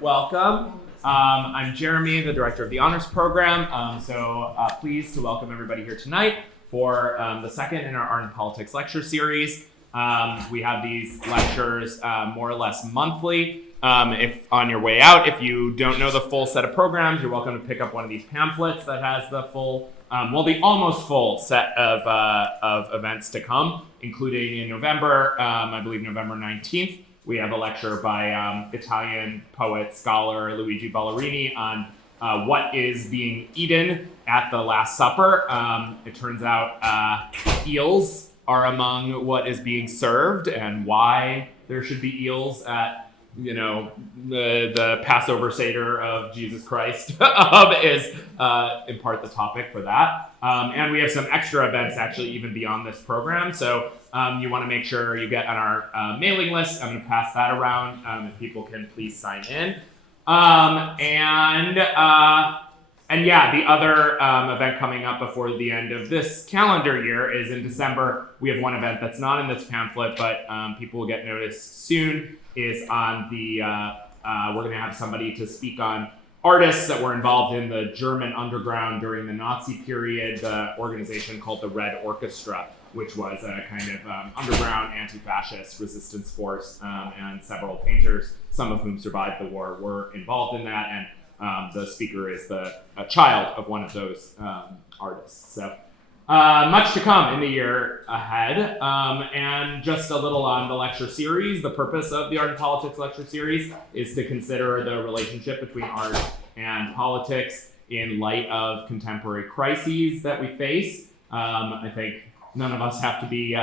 Welcome. I'm Jeremy, the director of the Honors Program. So pleased to welcome everybody here tonight for the second in our Art and Politics lecture series. We have these lectures more or less monthly. If on your way out, if you don't know the full set of programs, you're welcome to pick up one of these pamphlets that has the full, the almost full set of events to come, including in November, I believe November 19th. We have a lecture by Italian poet, scholar Luigi Ballerini on what is being eaten at the Last Supper. It turns out eels are among what is being served, and why there should be eels at, the Passover Seder of Jesus Christ is in part the topic for that. And we have some extra events actually even beyond this program. So you want to make sure you get on our mailing list. I'm going to pass that around if people can please sign in. And yeah, the other event coming up before the end of this calendar year is in December. We have one event that's not in this pamphlet, but people will get notice soon, is on the, we're going to have somebody to speak on artists that were involved in the German underground during the Nazi period, the organization called the Red Orchestra, which was a kind of underground anti-fascist resistance force, and several painters, some of whom survived the war, were involved in that, and the speaker is a child of one of those artists. So much to come in the year ahead, and just a little on the lecture series. The purpose of the Art and Politics lecture series is to consider the relationship between art and politics in light of contemporary crises that we face. I think none of us have to be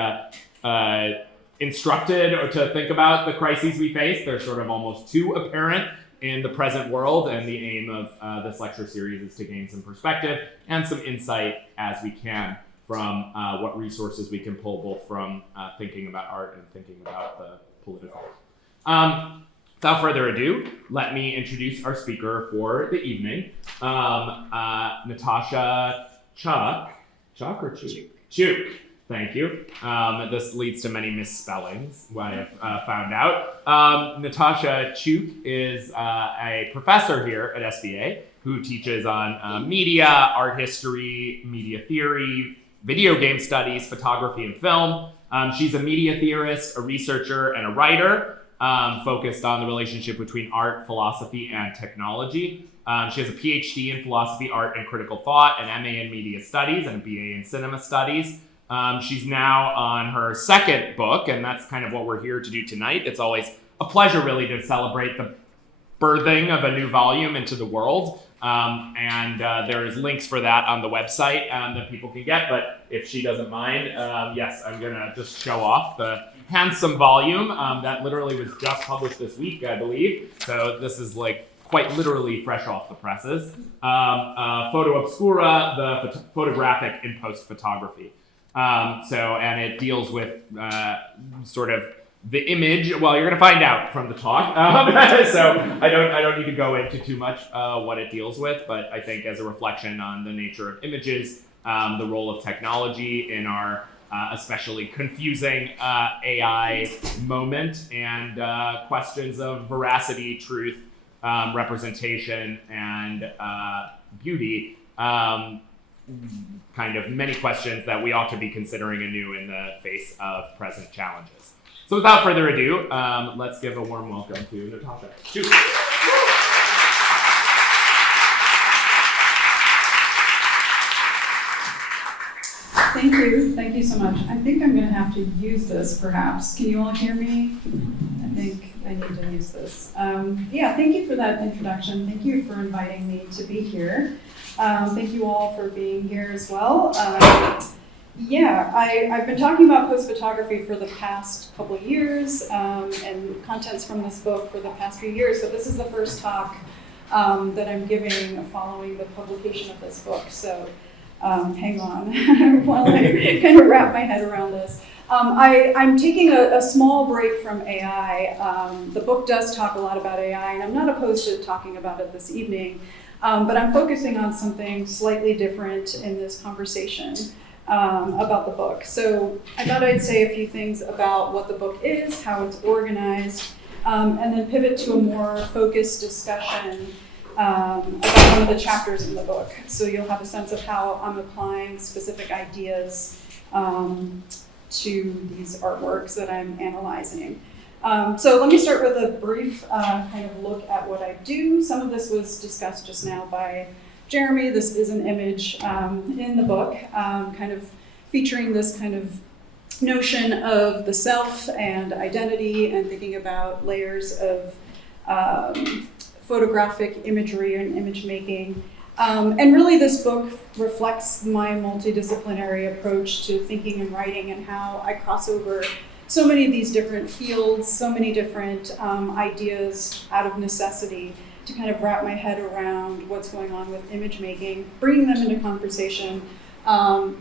instructed or to think about the crises we face. They're sort of almost too apparent in the present world, and the aim of this lecture series is to gain some perspective and some insight as we can from what resources we can pull, both from thinking about art and thinking about the political. Without further ado, let me introduce our speaker for the evening, Natasha Chuk. Chuk or Chuk? Chuk. Thank you. This leads to many misspellings, what I've found out. Natasha Chuk is a professor here at SVA who teaches on media, art history, media theory, video game studies, photography, and film. She's a media theorist, a researcher, and a writer focused on the relationship between art, philosophy, and technology. She has a PhD in philosophy, art, and critical thought, an MA in media studies, and a BA in cinema studies. She's now on her second book, and that's kind of what we're here to do tonight. It's always a pleasure, really, to celebrate the birthing of a new volume into the world. And there's links for that on the website that people can get. But if she doesn't mind, yes, I'm going to just show off the handsome volume that literally was just published this week, I believe. So this is like quite literally fresh off the presses. Obscura, the photographic in post-photography. And it deals with sort of the image. Well, you're going to find out from the talk. So I don't need to go into too much what it deals with, but I think as a reflection on the nature of images, the role of technology in our especially confusing AI moment, and questions of veracity, truth, representation, and beauty. Kind of many questions that we ought to be considering anew in the face of present challenges. So without further ado, let's give a warm welcome to Natasha Chuk. Thank you so much. I think I'm going to have to use this perhaps. Can you all hear me? I think I need to use this. Thank you for that introduction. Thank you for inviting me to be here. Thank you all for being here as well. I've been talking about post-photography for the past couple of years, and contents from this book for the past few years, but this is the first talk that I'm giving following the publication of this book. So hang on while I kind of wrap my head around this. I'm taking a small break from AI. The book does talk a lot about AI, and I'm not opposed to talking about it this evening, but I'm focusing on something slightly different in this conversation about the book. So I thought I'd say a few things about what the book is, how it's organized, and then pivot to a more focused discussion about one of the chapters in the book. So you'll have a sense of how I'm applying specific ideas to these artworks that I'm analyzing. So let me start with a brief kind of look at what I do. Some of this was discussed just now by Jeremy. This is an image in the book, kind of featuring this kind of notion of the self and identity and thinking about layers of photographic imagery and image making. And really this book reflects my multidisciplinary approach to thinking and writing and how I cross over so many of these different fields, so many different ideas out of necessity to kind of wrap my head around what's going on with image making, bringing them into conversation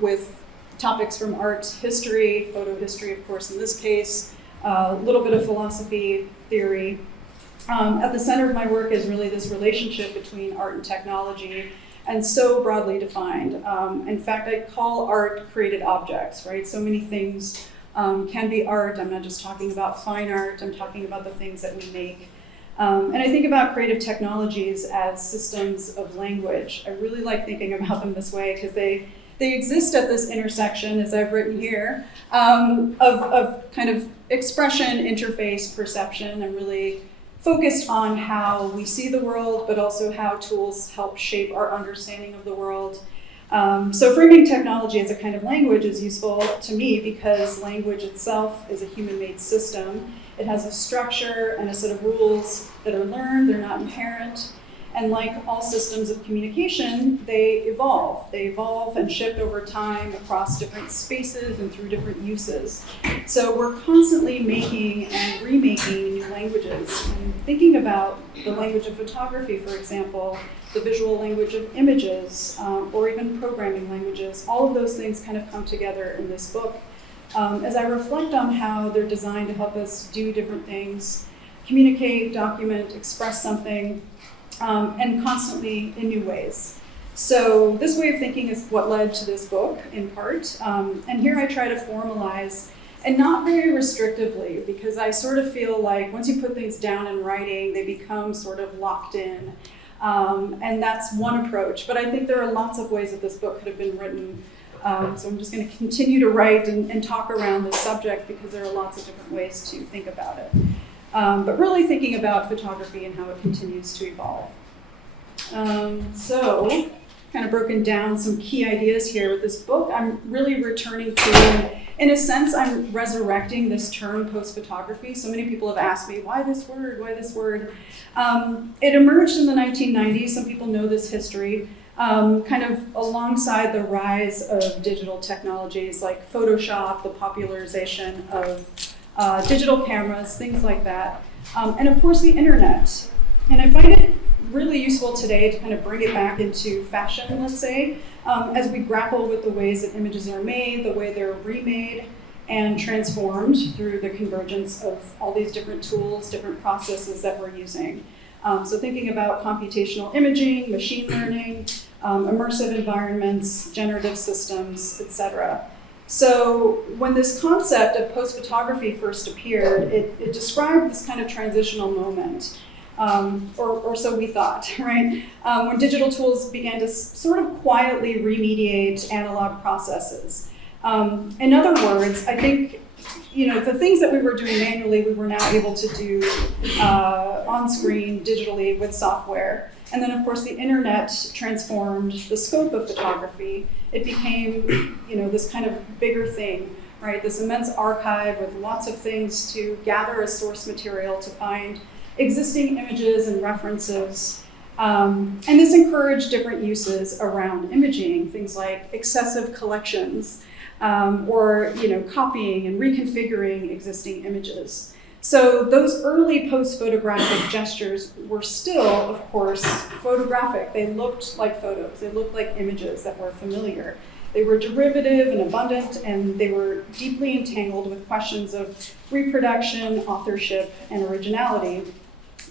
with topics from art history, photo history, of course, in this case, a little bit of philosophy, theory. At the center of my work is really this relationship between art and technology, and so broadly defined. In fact, I call art created objects, right? So many things can be art. I'm not just talking about fine art, I'm talking about the things that we make. And I think about creative technologies as systems of language. I really like thinking about them this way because they exist at this intersection, as I've written here, of kind of expression, interface, perception. I'm really focused on how we see the world, but also how tools help shape our understanding of the world. So framing technology as a kind of language is useful to me because language itself is a human-made system. It has a structure and a set of rules that are learned, they're not inherent. And like all systems of communication, they evolve. They evolve and shift over time across different spaces and through different uses. So we're constantly making and remaking new languages. And thinking about the language of photography, for example, the visual language of images, or even programming languages, all of those things kind of come together in this book. As I reflect on how they're designed to help us do different things, communicate, document, express something, and constantly in new ways. So this way of thinking is what led to this book, in part. And here I try to formalize, and not very restrictively, because I sort of feel like once you put things down in writing, they become sort of locked in. And that's one approach. But I think there are lots of ways that this book could have been written. So I'm just going to continue to write and talk around this subject because there are lots of different ways to think about it. But really thinking about photography and how it continues to evolve. So, kind of broken down some key ideas here with this book. I'm really returning to, and in a sense, I'm resurrecting this term post-photography. So many people have asked me, why this word, why this word? It emerged in the 1990s. Some people know this history, kind of alongside the rise of digital technologies like Photoshop, the popularization of digital cameras, things like that. And of course the internet. And I find it really useful today to kind of bring it back into fashion, let's say, as we grapple with the ways that images are made, the way they're remade and transformed through the convergence of all these different tools, different processes that we're using. So thinking about computational imaging, machine learning, immersive environments, generative systems, etc. So when this concept of post-photography first appeared, it described this kind of transitional moment, or so we thought, right? When digital tools began to sort of quietly remediate analog processes. In other words, I think, the things that we were doing manually, we were now able to do on screen digitally with software. And then, of course, the internet transformed the scope of photography. It became, this kind of bigger thing, right? This immense archive with lots of things to gather as source material to find existing images and references. And this encouraged different uses around imaging, things like excessive collections, or copying and reconfiguring existing images. So those early post-photographic gestures were still, of course, photographic. They looked like photos. They looked like images that were familiar. They were derivative and abundant, and they were deeply entangled with questions of reproduction, authorship, and originality.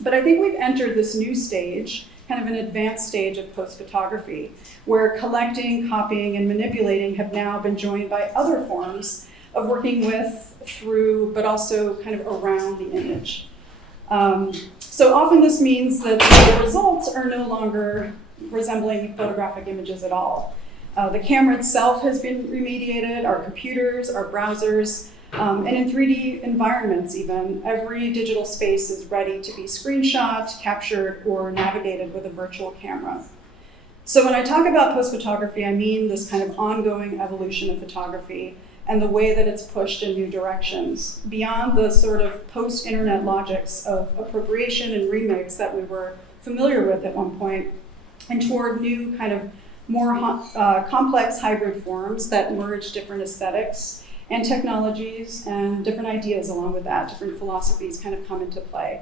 But I think we've entered this new stage, kind of an advanced stage of post-photography, where collecting, copying, and manipulating have now been joined by other forms of working with, through, but also kind of around the image. So often this means that the results are no longer resembling photographic images at all. The camera itself has been remediated, our computers, our browsers, and in 3D environments even, every digital space is ready to be screenshot, captured, or navigated with a virtual camera. So when I talk about post-photography, I mean this kind of ongoing evolution of photography and the way that it's pushed in new directions, beyond the sort of post-internet logics of appropriation and remix that we were familiar with at one point, and toward new kind of more complex hybrid forms that merge different aesthetics and technologies and different ideas along with that, different philosophies kind of come into play.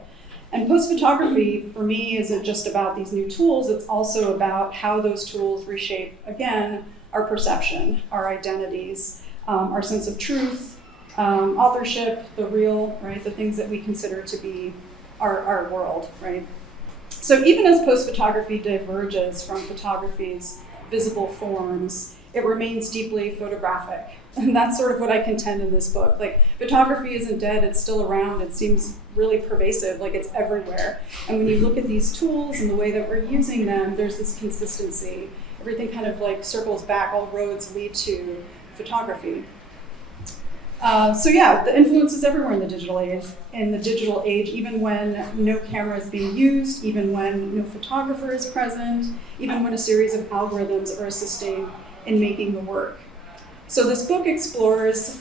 And post-photography, for me, isn't just about these new tools, it's also about how those tools reshape, again, our perception, our identities, our sense of truth, authorship, the real, right, the things that we consider to be our world, right? So even as post-photography diverges from photography's visible forms, it remains deeply photographic. And that's sort of what I contend in this book. Like, photography isn't dead, it's still around, it seems really pervasive, like it's everywhere. And when you look at these tools and the way that we're using them, there's this consistency. Everything kind of like circles back, all roads lead to photography. So yeah, the influence is everywhere in the digital age, even when no camera is being used, even when no photographer is present, even when a series of algorithms are assisting in making the work. So this book explores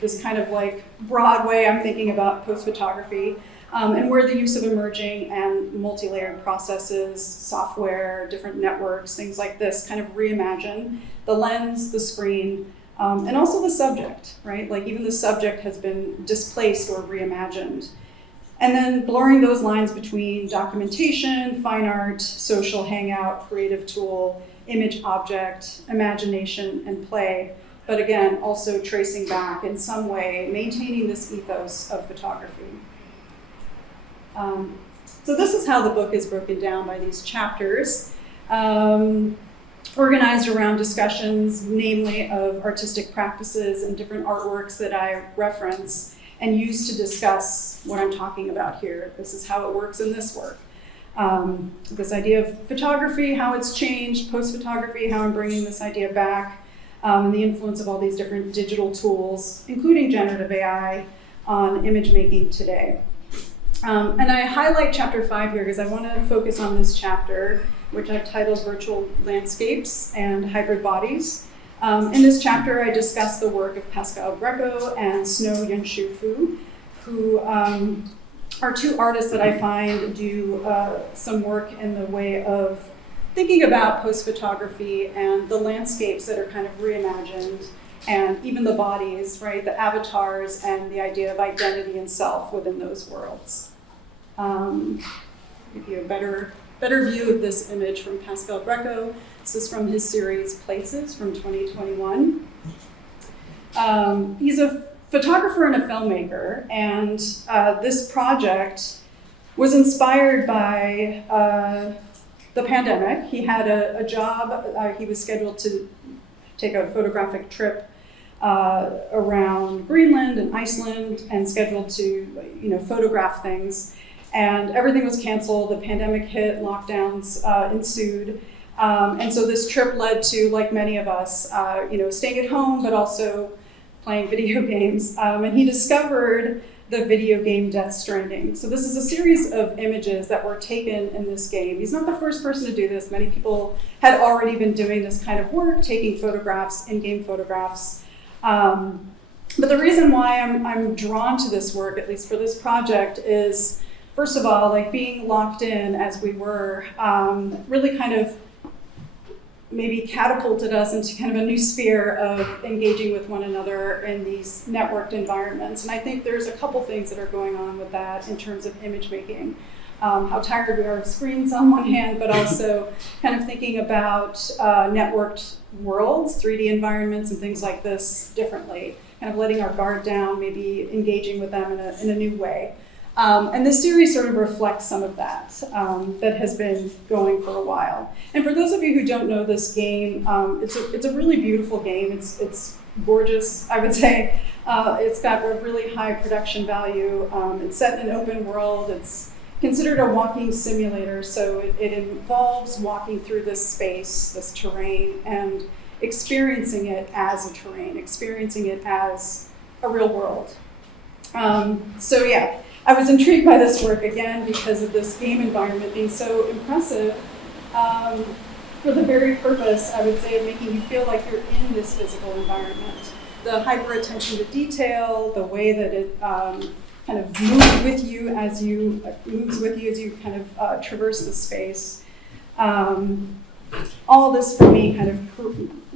this kind of like broad way I'm thinking about post-photography, and where the use of emerging and multi-layered processes, software, different networks, things like this kind of reimagine the lens, the screen, and also the subject, right? Like even the subject has been displaced or reimagined. And then blurring those lines between documentation, fine art, social hangout, creative tool, image object, imagination, and play, but again, also tracing back in some way, maintaining this ethos of photography. So this is how the book is broken down by these chapters, organized around discussions, namely of artistic practices and different artworks that I reference and use to discuss what I'm talking about here. This is how it works in this work. This idea of photography, how it's changed, post-photography, how I'm bringing this idea back, and the influence of all these different digital tools, including generative AI, on image making today. And I highlight chapter 5 here because I want to focus on this chapter, which I've titled Virtual Landscapes and Hybrid Bodies. In this chapter, I discuss the work of Pascal Greco and Snow Yunshu Fu, who are two artists that I find do some work in the way of thinking about post-photography and the landscapes that are kind of reimagined, and even the bodies, right, the avatars and the idea of identity and self within those worlds. Give you a better view of this image from Pascal Greco. This is from his series Places from 2021. He's a photographer and a filmmaker, and this project was inspired by the pandemic. He had a job, he was scheduled to take a photographic trip around Greenland and Iceland and scheduled to photograph things. And everything was canceled, the pandemic hit, lockdowns ensued. And so this trip led to, like many of us, staying at home, but also playing video games. And he discovered the video game Death Stranding. So this is a series of images that were taken in this game. He's not the first person to do this. Many people had already been doing this kind of work, taking photographs, in-game photographs. But the reason why I'm drawn to this work, at least for this project, is first of all, like being locked in as we were, really kind of maybe catapulted us into kind of a new sphere of engaging with one another in these networked environments. And I think there's a couple things that are going on with that in terms of image making. How tired we are of screens on one hand, but also kind of thinking about networked worlds, 3D environments and things like this differently, kind of letting our guard down, maybe engaging with them in a new way. And this series sort of reflects some of that that has been going for a while. And for those of you who don't know this game, it's a really beautiful game. It's gorgeous, I would say. It's got a really high production value. It's set in an open world. It's considered a walking simulator, so it involves walking through this space, this terrain, and experiencing it as a terrain, experiencing it as a real world. So yeah, I was intrigued by this work again because of this game environment being so impressive for the very purpose, I would say, of making you feel like you're in this physical environment. The hyper attention to detail, the way that it kind of moves with you as you kind of traverse the space. All this for me kind of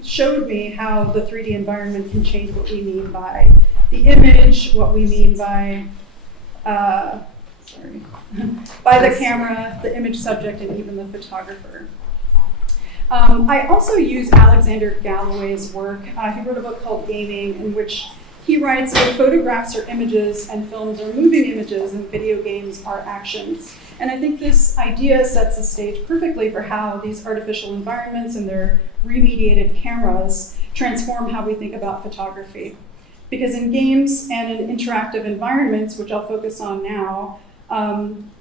showed me how the 3D environment can change what we mean by the image, what we mean by by the camera, the image subject, and even the photographer. I also use Alexander Galloway's work. He wrote a book called Gaming, in which he writes that photographs are images and films are moving images and video games are actions. And I think this idea sets the stage perfectly for how these artificial environments and their remediated cameras transform how we think about photography. Because in games and in interactive environments, which I'll focus on now,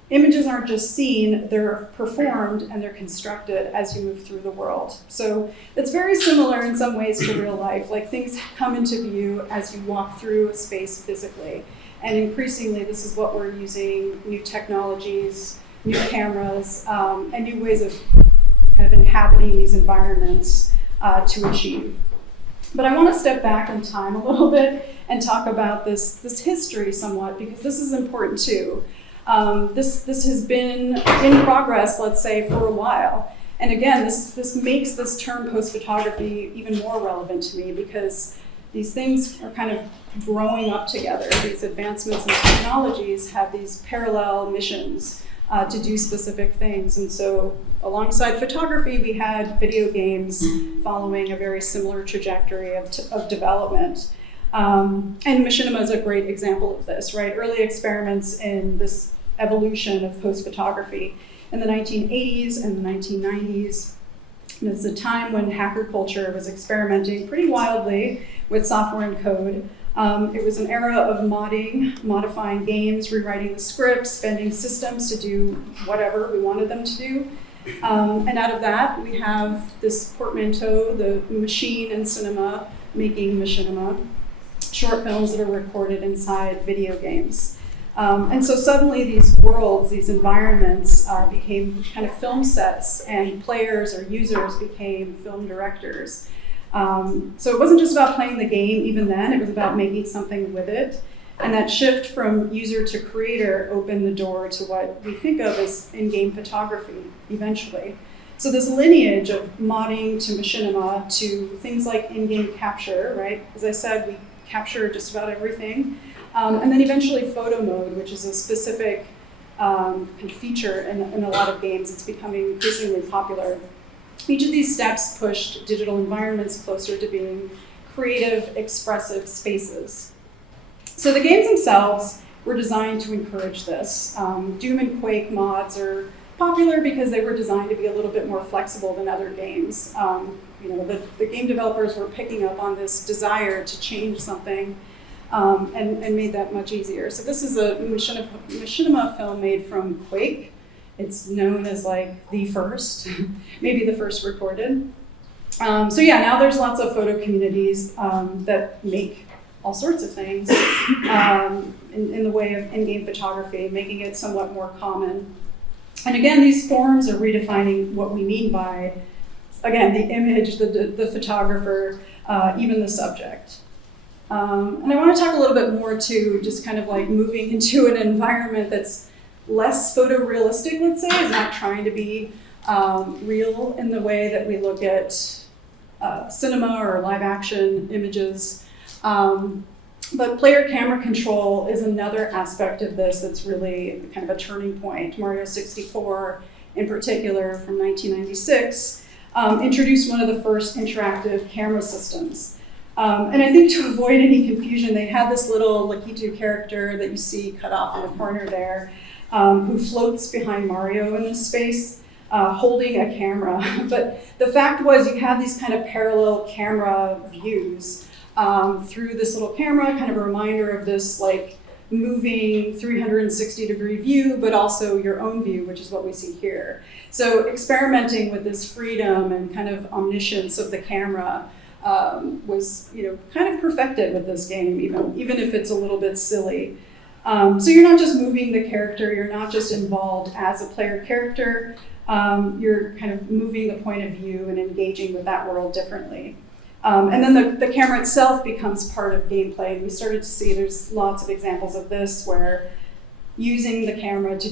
images aren't just seen, they're performed and they're constructed as you move through the world. So it's very similar in some ways to real life, like things come into view as you walk through a space physically. And increasingly, this is what we're using, new technologies, new cameras, and new ways of kind of inhabiting these environments to achieve. But I want to step back in time a little bit and talk about this history somewhat, because this is important too. This has been in progress, let's say, for a while. And again, this makes this term post-photography even more relevant to me, because these things are kind of growing up together. These advancements in technologies have these parallel missions to do specific things. And so alongside photography, we had video games following a very similar trajectory of development. And machinima is a great example of this, right? Early experiments in this evolution of post-photography in the 1980s and the 1990s. And it's a time when hacker culture was experimenting pretty wildly with software and code. It was an era of modding, modifying games, rewriting the scripts, bending systems to do whatever we wanted them to do. And out of that, we have this portmanteau, the machine and cinema, making machinima, short films that are recorded inside video games. And so suddenly these worlds, these environments became kind of film sets, and players or users became film directors. So it wasn't just about playing the game even then, it was about making something with it. And that shift from user to creator opened the door to what we think of as in-game photography eventually. So this lineage of modding to machinima to things like in-game capture, right? As I said, we capture just about everything. And then eventually photo mode, which is a specific kind of feature in a lot of games. It's becoming increasingly popular. Each of these steps pushed digital environments closer to being creative, expressive spaces. So the games themselves were designed to encourage this. Doom and Quake mods are popular because they were designed to be a little bit more flexible than other games. The game developers were picking up on this desire to change something and made that much easier. So this is a machinima film made from Quake. It's known as like the first, maybe the first recorded. So yeah, now there's lots of photo communities that make all sorts of things in the way of in-game photography, making it somewhat more common. And again, these forms are redefining what we mean by, again, the image, the photographer, even the subject. And I want to talk a little bit more too, just kind of like moving into an environment that's less photorealistic, let's say, is not trying to be real in the way that we look at cinema or live action images. But player camera control is another aspect of this that's really kind of a turning point. Mario 64, in particular, from 1996, introduced one of the first interactive camera systems. And I think to avoid any confusion, they had this little Lakitu character that you see cut off in the corner there, who floats behind Mario in this space, holding a camera. But the fact was you have these kind of parallel camera views through this little camera, kind of a reminder of this like moving 360-degree view, but also your own view, which is what we see here. So experimenting with this freedom and kind of omniscience of the camera was, kind of perfected with this game, even if it's a little bit silly. So you're not just moving the character, you're not just involved as a player character, you're kind of moving the point of view and engaging with that world differently. And then the camera itself becomes part of gameplay. And we started to see there's lots of examples of this where using the camera to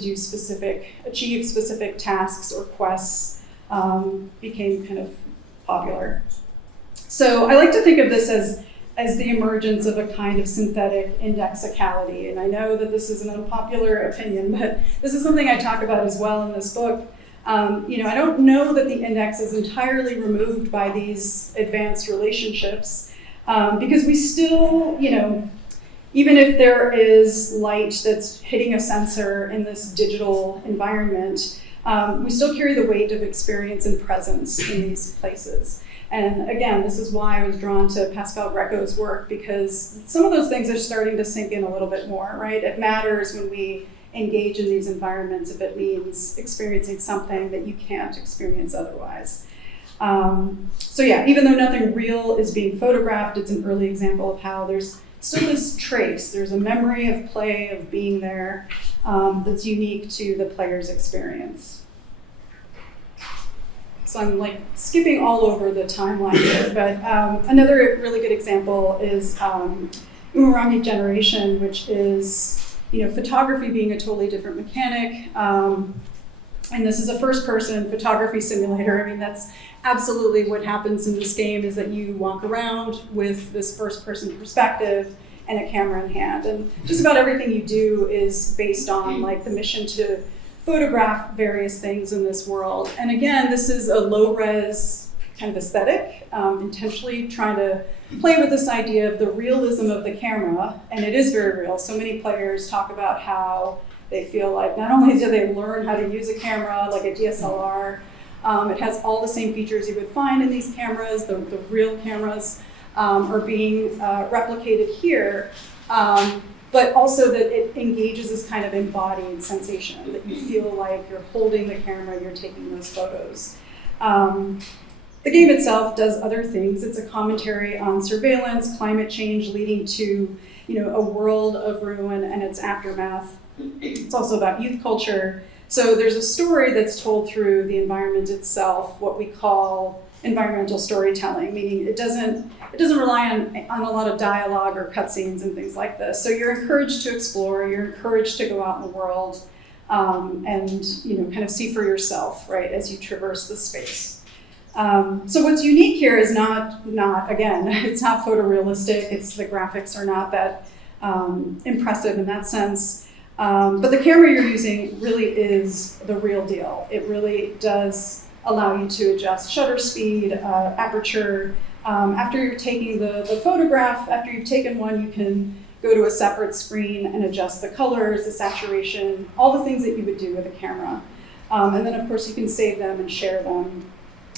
achieve specific tasks or quests became kind of popular. So I like to think of this as the emergence of a kind of synthetic indexicality. And I know that this is an unpopular opinion, but this is something I talk about as well in this book. I don't know that the index is entirely removed by these advanced relationships because we still, even if there is light that's hitting a sensor in this digital environment, we still carry the weight of experience and presence in these places. And again, this is why I was drawn to Pascal Greco's work, because some of those things are starting to sink in a little bit more, right? It matters when we engage in these environments if it means experiencing something that you can't experience otherwise. So yeah, even though nothing real is being photographed, it's an early example of how there's still this trace. There's a memory of play, of being there, that's unique to the player's experience. So I'm like skipping all over the timeline here, but another really good example is Umurangi generation, which is photography being a totally different mechanic. And this is a first-person photography simulator. I mean, that's absolutely what happens in this game, is that you walk around with this first-person perspective and a camera in hand. And just about everything you do is based on like the mission to photograph various things in this world. And again, this is a low-res kind of aesthetic, intentionally trying to play with this idea of the realism of the camera, and it is very real. So many players talk about how they feel like not only do they learn how to use a camera like a DSLR, it has all the same features you would find in these cameras, the real cameras are being replicated here, but also that it engages this kind of embodied sensation, that you feel like you're holding the camera, you're taking those photos. The game itself does other things. It's a commentary on surveillance, climate change leading to, a world of ruin and its aftermath. It's also about youth culture. So there's a story that's told through the environment itself, what we call environmental storytelling, meaning it doesn't rely on a lot of dialogue or cutscenes and things like this. So you're encouraged to explore, you're encouraged to go out in the world and kind of see for yourself, right, as you traverse the space. So what's unique here is not again, it's not photorealistic. The graphics are not that impressive in that sense. But the camera you're using really is the real deal. It really does allow you to adjust shutter speed, aperture. After you're taking the photograph, after you've taken one, you can go to a separate screen and adjust the colors, the saturation, all the things that you would do with a camera. And then of course you can save them and share them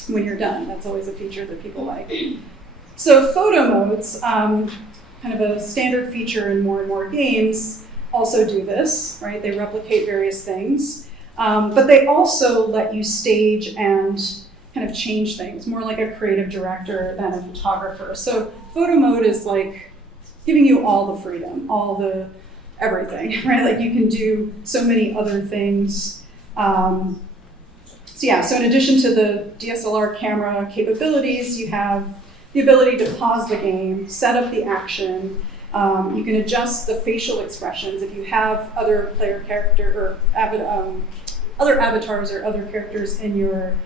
when you're done. That's always a feature that people like. So photo modes, kind of a standard feature in more and more games, also do this, right? They replicate various things, but they also let you stage and kind of change things, more like a creative director than a photographer. So photo mode is like giving you all the freedom, all the everything, right? Like you can do so many other things. So in addition to the DSLR camera capabilities, you have the ability to pause the game, set up the action. You can adjust the facial expressions. If you have other player character or other avatars or other characters in your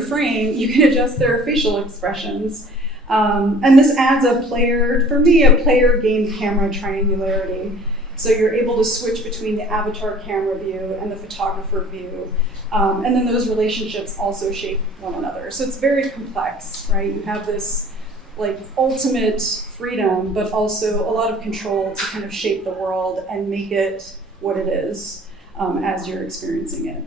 frame, you can adjust their facial expressions. And this adds a player-game camera triangularity. So you're able to switch between the avatar camera view and the photographer view. And then those relationships also shape one another. So it's very complex, right? You have this like ultimate freedom, but also a lot of control to kind of shape the world and make it what it is as you're experiencing it.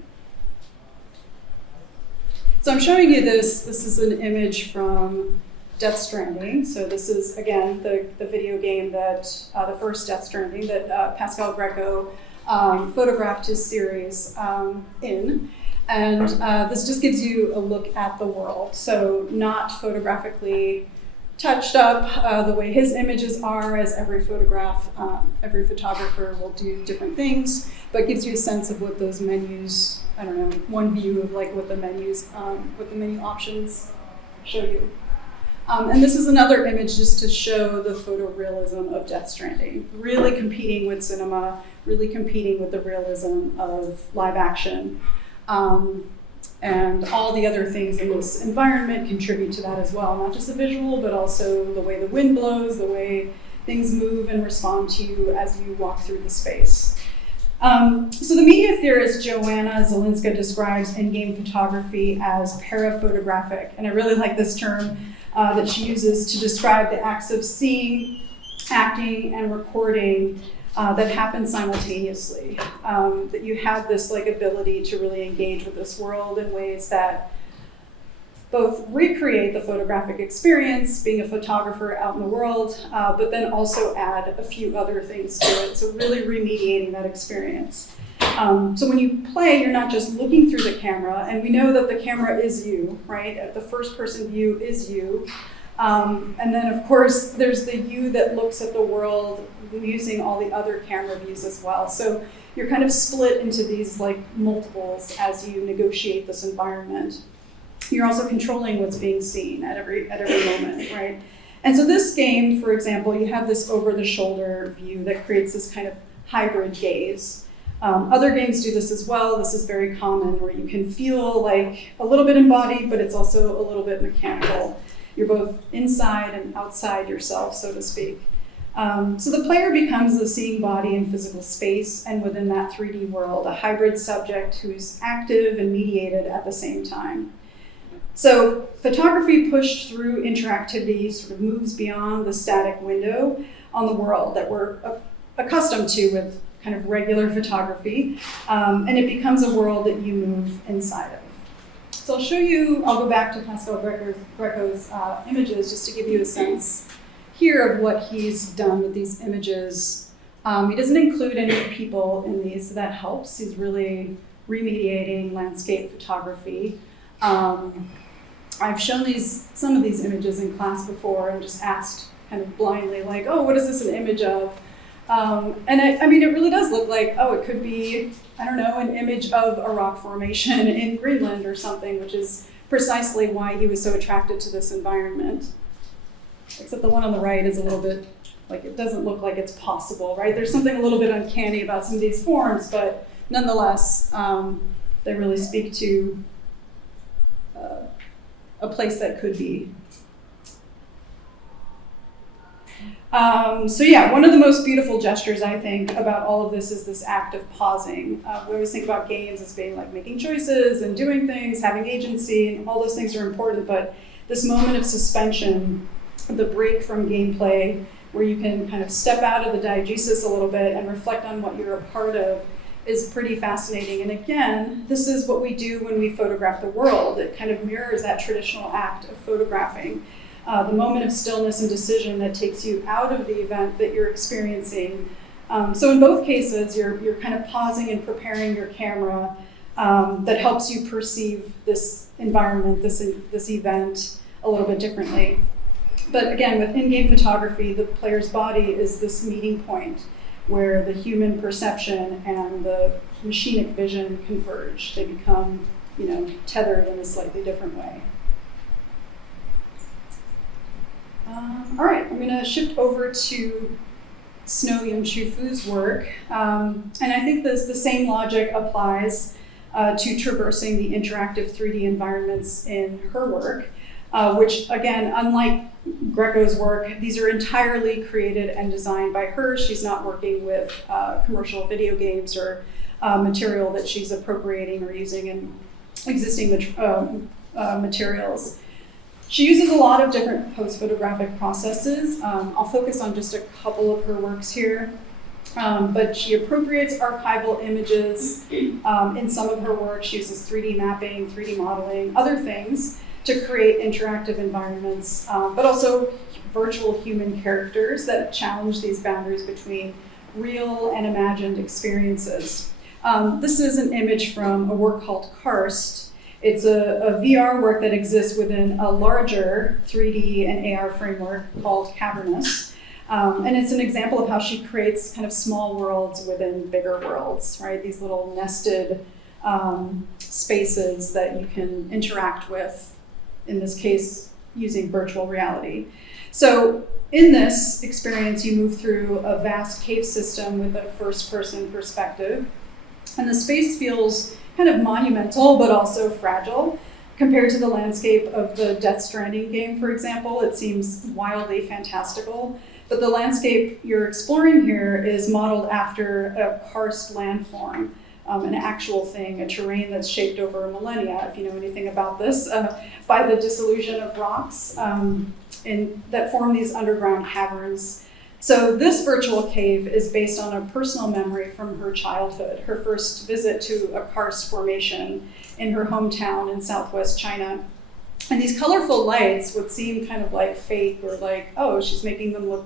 So I'm showing you this. This is an image from Death Stranding. So this is, again, the video game that, the first Death Stranding that Pascal Greco photographed his series in. And this just gives you a look at the world. So not photographically touched up the way his images are, as every photographer will do different things, but gives you a sense of what those menus, I don't know, one view of like what the menus, what the menu options show you. And this is another image just to show the photorealism of Death Stranding, really competing with cinema, really competing with the realism of live action. And all the other things in this environment contribute to that as well, not just the visual, but also the way the wind blows, the way things move and respond to you as you walk through the space. So the media theorist Joanna Zielinska describes in-game photography as paraphotographic, and I really like this term that she uses to describe the acts of seeing, acting, and recording that happen simultaneously. That you have this like ability to really engage with this world in ways that both recreate the photographic experience, being a photographer out in the world, but then also add a few other things to it. So really remediating that experience. So when you play, you're not just looking through the camera, and we know that the camera is you, right? The first person view is you. And then of course, there's the you that looks at the world using all the other camera views as well. So you're kind of split into these like multiples as you negotiate this environment. You're also controlling what's being seen at every moment, right? And so this game, for example, you have this over-the-shoulder view that creates this kind of hybrid gaze. Other games do this as well. This is very common, where you can feel like a little bit embodied, but it's also a little bit mechanical. You're both inside and outside yourself, so to speak. So the player becomes the seeing body in physical space, and within that 3D world, a hybrid subject who's active and mediated at the same time. So photography pushed through interactivity sort of moves beyond the static window on the world that we're accustomed to with kind of regular photography, and it becomes a world that you move inside of. So I'll show you, I'll go back to Pascal Greco's images just to give you a sense here of what he's done with these images. He doesn't include any people in these, so that helps. He's really remediating landscape photography. I've shown some of these images in class before and just asked kind of blindly, like, oh, what is this an image of? And I mean, it really does look like, oh, it could be, I don't know, an image of a rock formation in Greenland or something, which is precisely why he was so attracted to this environment. Except the one on the right is a little bit, like, it doesn't look like it's possible, right? There's something a little bit uncanny about some of these forms, but nonetheless, they really speak to a place that could be. So yeah, one of the most beautiful gestures, I think, about all of this is this act of pausing. We always think about games as being like making choices and doing things, having agency, and all those things are important, but this moment of suspension, the break from gameplay, where you can kind of step out of the diegesis a little bit and reflect on what you're a part of, is pretty fascinating. And again, this is what we do when we photograph the world. It kind of mirrors that traditional act of photographing. The moment of stillness and decision that takes you out of the event that you're experiencing. So in both cases, you're kind of pausing and preparing your camera that helps you perceive this environment, this event a little bit differently. But again, with in-game photography, the player's body is this meeting point where the human perception and the machinic vision converge. They become, tethered in a slightly different way. All right, I'm going to shift over to Snow Yun-Chu Fu's work. And I think the same logic applies to traversing the interactive 3D environments in her work, which, again, unlike Greco's work, these are entirely created and designed by her. She's not working with commercial video games or material that she's appropriating or using in existing materials. She uses a lot of different post-photographic processes. I'll focus on just a couple of her works here. But she appropriates archival images in some of her work. She uses 3D mapping, 3D modeling, other things to create interactive environments, but also virtual human characters that challenge these boundaries between real and imagined experiences. This is an image from a work called Karst. It's a VR work that exists within a larger 3D and AR framework called Cavernous. And it's an example of how she creates kind of small worlds within bigger worlds, right? These little nested spaces that you can interact with, in this case, using virtual reality. So in this experience, you move through a vast cave system with a first-person perspective. And the space feels kind of monumental, but also fragile. Compared to the landscape of the Death Stranding game, for example, it seems wildly fantastical. But the landscape you're exploring here is modeled after a karst landform, an actual thing, a terrain that's shaped over millennia, if you know anything about this, by the dissolution of rocks that form these underground caverns. So this virtual cave is based on a personal memory from her childhood, her first visit to a karst formation in her hometown in southwest China. And these colorful lights would seem kind of like fake, or like, oh, she's making them look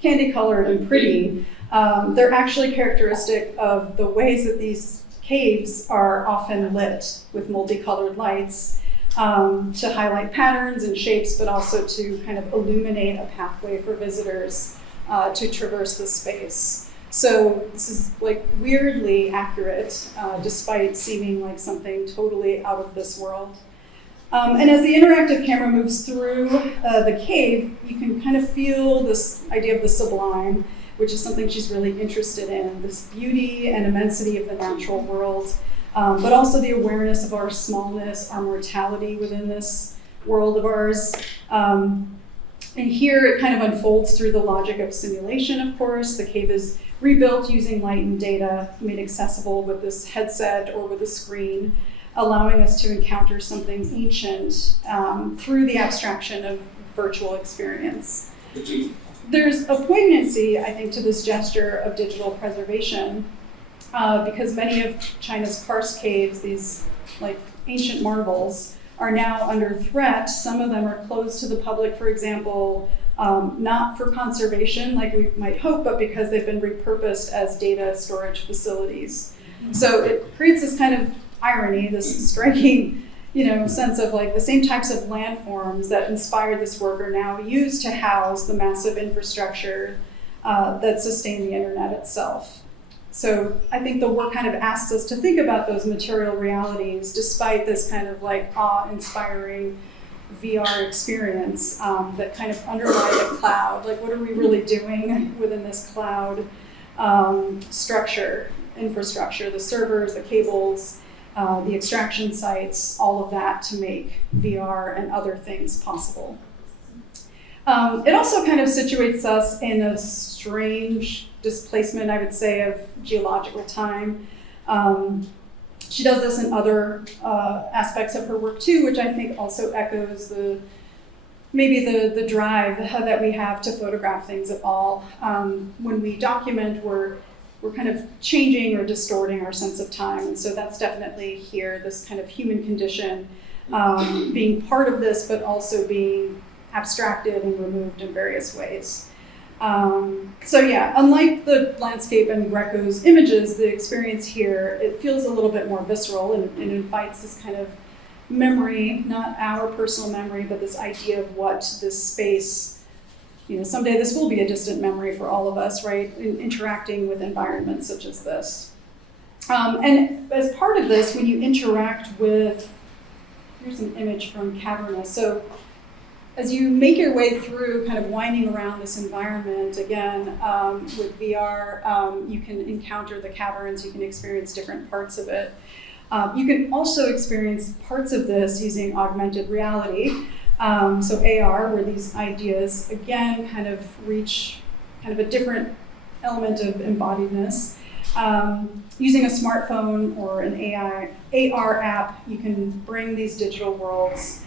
candy colored and pretty. They're actually characteristic of the ways that these caves are often lit with multicolored lights to highlight patterns and shapes, but also to kind of illuminate a pathway for visitors to traverse the space. So this is like weirdly accurate, despite seeming like something totally out of this world. And as the interactive camera moves through the cave, you can kind of feel this idea of the sublime, which is something she's really interested in, this beauty and immensity of the natural world, but also the awareness of our smallness, our mortality within this world of ours. And here it kind of unfolds through the logic of simulation, of course. The cave is rebuilt using light and data, made accessible with this headset or with a screen, allowing us to encounter something ancient through the abstraction of virtual experience. There's a poignancy, I think, to this gesture of digital preservation because many of China's karst caves, these like ancient marvels, are now under threat. Some of them are closed to the public, for example, not for conservation like we might hope, but because they've been repurposed as data storage facilities. So it creates this kind of irony, this striking, sense of like the same types of landforms that inspired this work are now used to house the massive infrastructure that sustain the internet itself. So I think the work kind of asks us to think about those material realities despite this kind of like awe-inspiring VR experience that kind of underlie the cloud. Like, what are we really doing within this cloud infrastructure, the servers, the cables, the extraction sites, all of that to make VR and other things possible. It also kind of situates us in a strange displacement, I would say, of geological time. She does this in other aspects of her work too, which I think also echoes the drive that we have to photograph things at all. When we document, we're kind of changing or distorting our sense of time. And so that's definitely here, this kind of human condition being part of this, but also being abstracted and removed in various ways. So yeah, unlike the landscape and Greco's images, the experience here, it feels a little bit more visceral and invites this kind of memory, not our personal memory, but this idea of what this space, someday this will be a distant memory for all of us, right? In interacting with environments such as this. And as part of this, when you interact with, here's an image from Cavernous. So as you make your way through kind of winding around this environment, again, with VR, you can encounter the caverns, you can experience different parts of it. You can also experience parts of this using augmented reality. So AR, where these ideas, again, kind of reach kind of a different element of embodiedness. Using a smartphone or an AR app, you can bring these digital worlds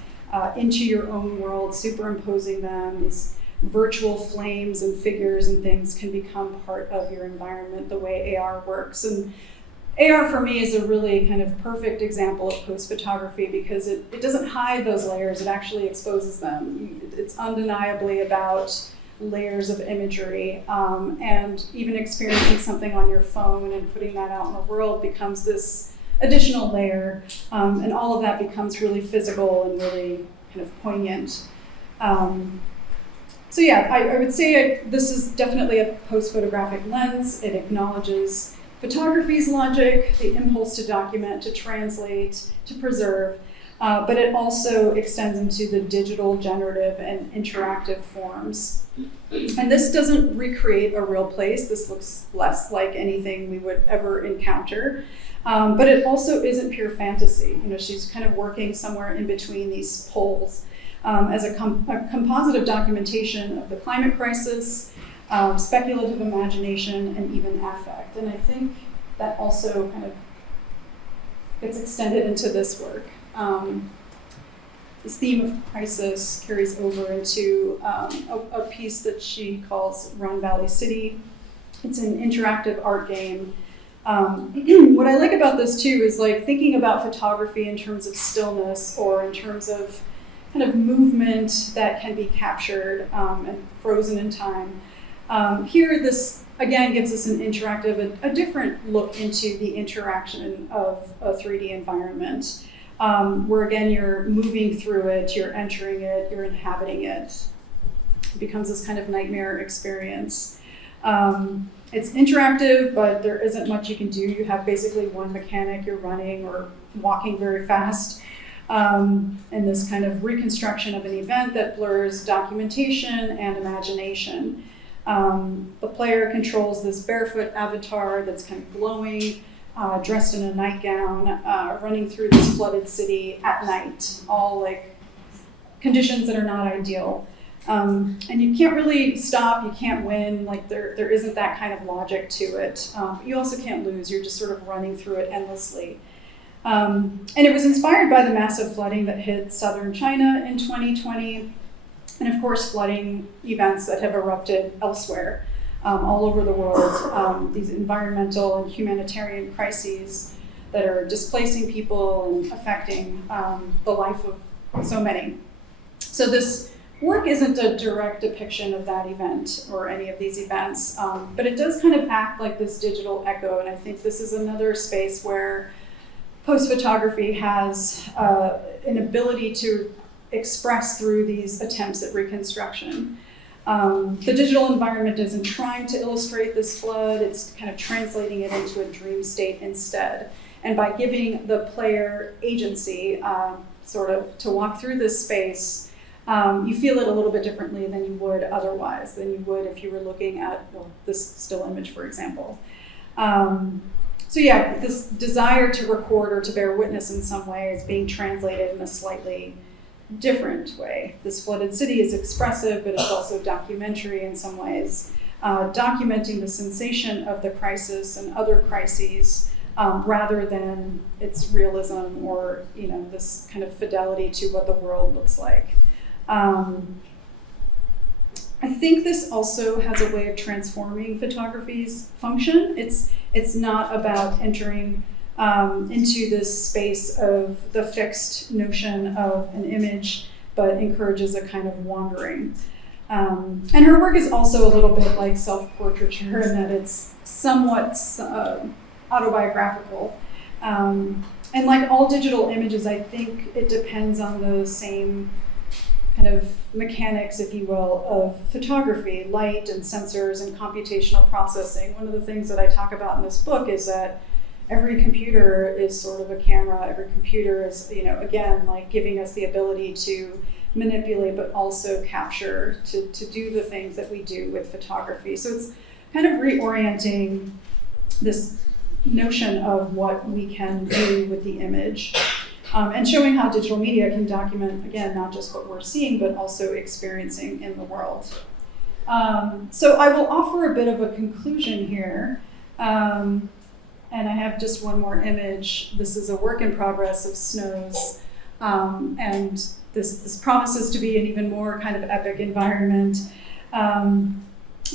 into your own world, superimposing them. These virtual flames and figures and things can become part of your environment the way AR works. And AR for me is a really kind of perfect example of post photography because it doesn't hide those layers, it actually exposes them. It's undeniably about layers of imagery, and even experiencing something on your phone and putting that out in the world becomes this additional layer, and all of that becomes really physical and really kind of poignant. So yeah, I would say this is definitely a post-photographic lens. It acknowledges photography's logic, the impulse to document, to translate, to preserve, but it also extends into the digital, generative, and interactive forms. And this doesn't recreate a real place. This looks less like anything we would ever encounter. But it also isn't pure fantasy. You know, she's kind of working somewhere in between these poles as a compositive documentation of the climate crisis, speculative imagination, and even affect. And I think that also kind of gets extended into this work. This theme of crisis carries over into a piece that she calls Run Valley City. It's an interactive art game. What I like about this too is like thinking about photography in terms of stillness or in terms of kind of movement that can be captured and frozen in time. Here, this again gives us an interactive, a different look into the interaction of a 3D environment, where again you're moving through it, you're entering it, you're inhabiting it. It becomes this kind of nightmare experience. It's interactive, but there isn't much you can do. You have basically one mechanic, you're running or walking very fast. And this kind of reconstruction of an event that blurs documentation and imagination. The player controls this barefoot avatar that's kind of glowing, dressed in a nightgown, running through this flooded city at night, all like conditions that are not ideal. And you can't really stop, you can't win, like there isn't that kind of logic to it. You also can't lose, you're just sort of running through it endlessly. And it was inspired by the massive flooding that hit southern China in 2020, and of course flooding events that have erupted elsewhere, all over the world, these environmental and humanitarian crises that are displacing people and affecting the life of so many. So this work isn't a direct depiction of that event or any of these events, but it does kind of act like this digital echo, and I think this is another space where post-photography has an ability to express through these attempts at reconstruction. The digital environment isn't trying to illustrate this flood, it's kind of translating it into a dream state instead. And by giving the player agency, sort of, to walk through this space, you feel it a little bit differently than you would otherwise, than you would if you were looking at this still image, for example. So yeah, this desire to record or to bear witness in some way is being translated in a slightly different way. This flooded city is expressive, but it's also documentary in some ways, documenting the sensation of the crisis and other crises, rather than its realism or this kind of fidelity to what the world looks like. I think this also has a way of transforming photography's function. It's not about entering into this space of the fixed notion of an image, but encourages a kind of wandering. And her work is also a little bit like self-portraiture in that it's somewhat autobiographical. And like all digital images, I think it depends on the same kind of mechanics, if you will, of photography, light and sensors and computational processing. One of the things that I talk about in this book is that every computer is sort of a camera. Every computer is, again, like giving us the ability to manipulate, but also capture, to do the things that we do with photography. So it's kind of reorienting this notion of what we can do with the image. And showing how digital media can document, again, not just what we're seeing, but also experiencing in the world. So I will offer a bit of a conclusion here. And I have just one more image. This is a work in progress of snows. And this promises to be an even more kind of epic environment.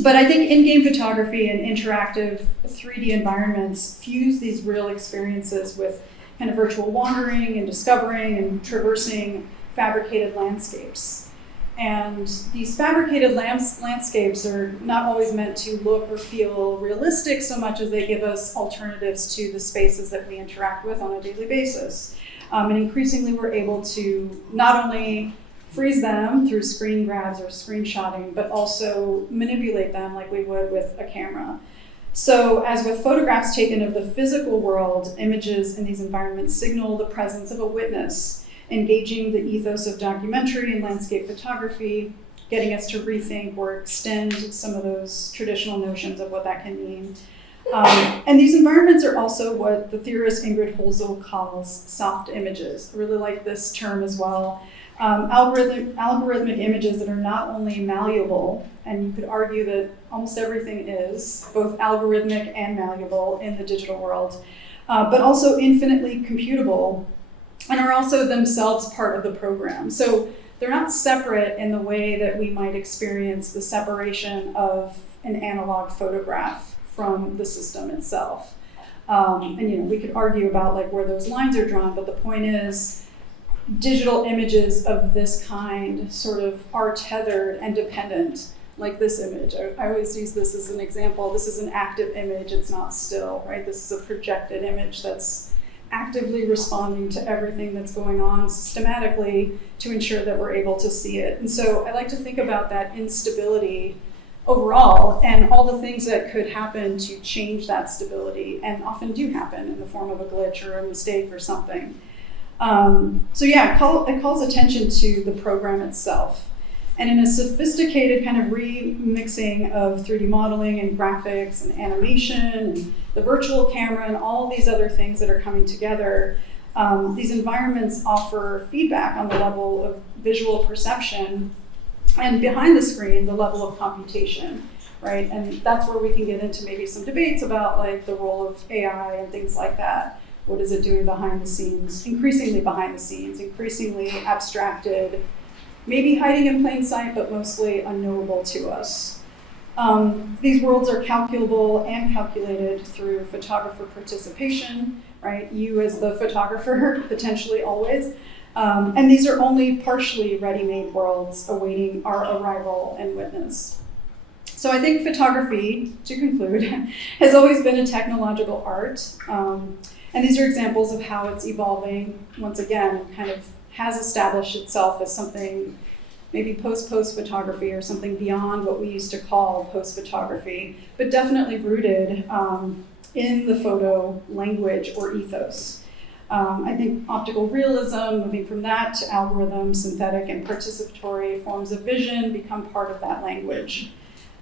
But I think in-game photography and interactive 3D environments fuse these real experiences with kind of virtual wandering and discovering and traversing fabricated landscapes. And these fabricated landscapes are not always meant to look or feel realistic so much as they give us alternatives to the spaces that we interact with on a daily basis. And increasingly we're able to not only freeze them through screen grabs or screenshotting, but also manipulate them like we would with a camera. So as with photographs taken of the physical world, images in these environments signal the presence of a witness, engaging the ethos of documentary and landscape photography, getting us to rethink or extend some of those traditional notions of what that can mean. And these environments are also what the theorist Ingrid Holzel calls soft images. I really like this term as well. Algorithmic images that are not only malleable, and you could argue that almost everything is, both algorithmic and malleable in the digital world, but also infinitely computable, and are also themselves part of the program. So they're not separate in the way that we might experience the separation of an analog photograph from the system itself. And we could argue about like where those lines are drawn, but the point is, digital images of this kind sort of are tethered and dependent, like this image. I always use this as an example. This is an active image, it's not still, right? This is a projected image that's actively responding to everything that's going on systematically to ensure that we're able to see it. And so I like to think about that instability overall and all the things that could happen to change that stability, and often do happen in the form of a glitch or a mistake or something. It calls attention to the program itself. And in a sophisticated kind of remixing of 3D modeling and graphics and animation and the virtual camera and all these other things that are coming together, these environments offer feedback on the level of visual perception and behind the screen, the level of computation, right? And that's where we can get into maybe some debates about like the role of AI and things like that. What is it doing behind the scenes? Increasingly behind the scenes, increasingly abstracted, maybe hiding in plain sight, but mostly unknowable to us. These worlds are calculable and calculated through photographer participation, right? You as the photographer, potentially always. And these are only partially ready-made worlds awaiting our arrival and witness. So I think photography, to conclude, has always been a technological art. And these are examples of how it's evolving, once again, kind of has established itself as something maybe post-post photography or something beyond what we used to call post-photography, but definitely rooted in the photo language or ethos. I think optical realism, moving from that to algorithm, synthetic, and participatory forms of vision become part of that language.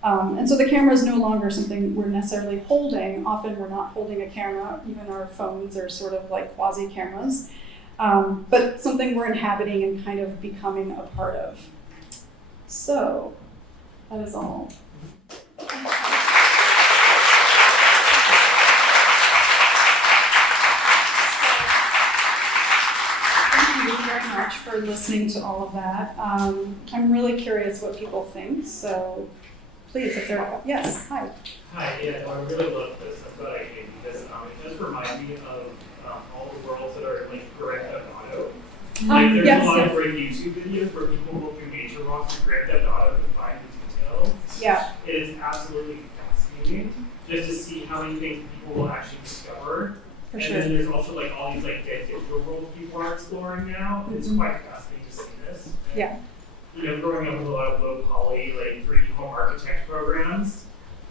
And so the camera is no longer something we're necessarily holding. Often we're not holding a camera. Even our phones are sort of like quasi-cameras. But something we're inhabiting and kind of becoming a part of. So that is all. Thank you very much for listening to all of that. I'm really curious what people think. So please, if there are, yes, hi. Hi, yeah, no, I really love this. I'm glad I came because it does remind me of all the worlds that are like Grand Theft Auto. Like there's a lot of great YouTube videos where people go through nature walks in Grand Theft Auto to find the details. Yeah. It is absolutely fascinating just to see how many things people will actually discover. For and sure. then there's also like all these like dead digital worlds people are exploring now. It's quite fascinating to see this. And, Yeah. Growing up with a lot of low poly, like 3D home architect programs.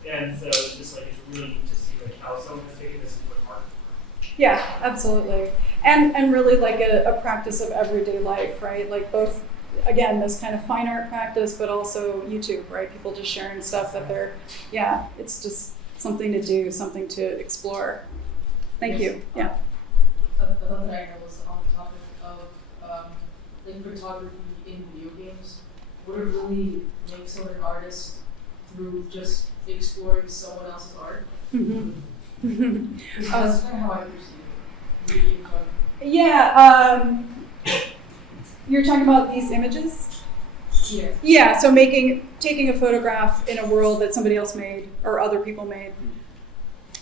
And so it's just like, it's really neat to see like how someone has taken this into art. Yeah, absolutely. And really like a practice of everyday life, right? Like both, again, this kind of fine art practice, but also YouTube, right? People just sharing stuff that it's just something to do, something to explore. Thank you. Yeah. Another thing I was on the topic of like photography in video games. Would it really make someone an artist through just exploring someone else's art? Mm-hmm. That's kind of how I perceive it. Yeah, you're talking about these images? Yeah, so taking a photograph in a world that somebody else made or other people made.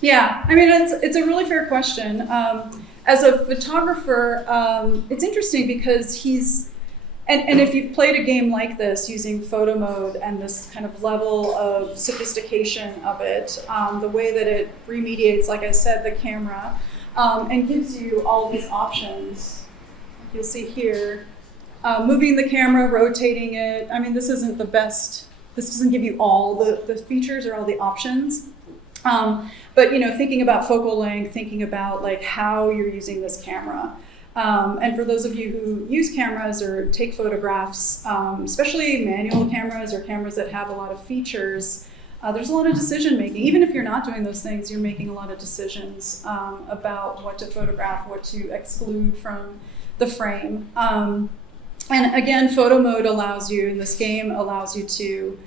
Yeah, I mean, it's a really fair question. As a photographer, it's interesting because and if you've played a game like this using photo mode and this kind of level of sophistication of it, the way that it remediates, like I said, the camera, and gives you all these options, you'll see here, moving the camera, rotating it. I mean, this isn't the best, this doesn't give you all the features or all the options. But thinking about focal length, thinking about like how you're using this camera. And for those of you who use cameras or take photographs, especially manual cameras or cameras that have a lot of features, there's a lot of decision making. Even if you're not doing those things, you're making a lot of decisions about what to photograph, what to exclude from the frame. And again, photo mode allows you, in this game, allows you to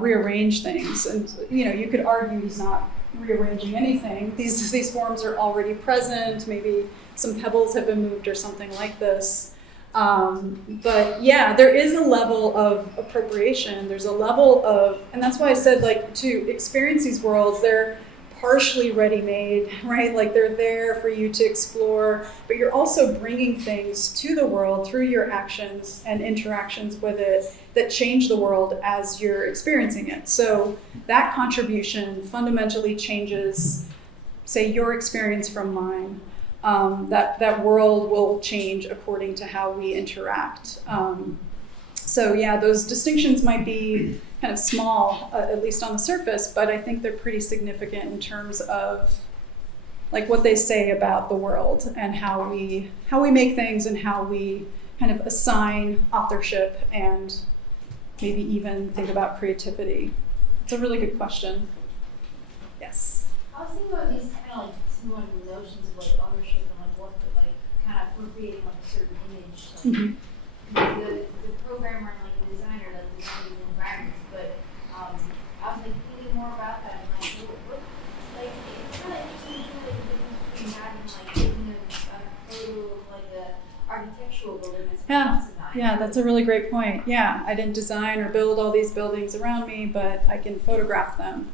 rearrange things. And you could argue he's not rearranging anything. These forms are already present. Maybe some pebbles have been moved or something like this. But yeah, there is a level of appropriation. There's a level of, and that's why I said, like, to experience these worlds, they're partially ready-made, right? Like, they're there for you to explore, but you're also bringing things to the world through your actions and interactions with it that change the world as you're experiencing it. So that contribution fundamentally changes, say, your experience from mine. That world will change according to how we interact. So yeah, those distinctions might be kind of small, at least on the surface, but I think they're pretty significant in terms of like what they say about the world and how we make things and how we kind of assign authorship and maybe even think about creativity. It's a really good question. Yes. I was thinking about these kind of like similar notions of like ownership and like what the, like kind of appropriating like a certain image. Like, Mm-hmm. the programmer and like the designer like designing the environments, but I was like thinking more about that and like what like it's kind of interesting to like the difference between that and like taking a photo of like a architectural building as Yeah. design. Yeah, that's a really great point. Yeah, I didn't design or build all these buildings around me, but I can photograph them.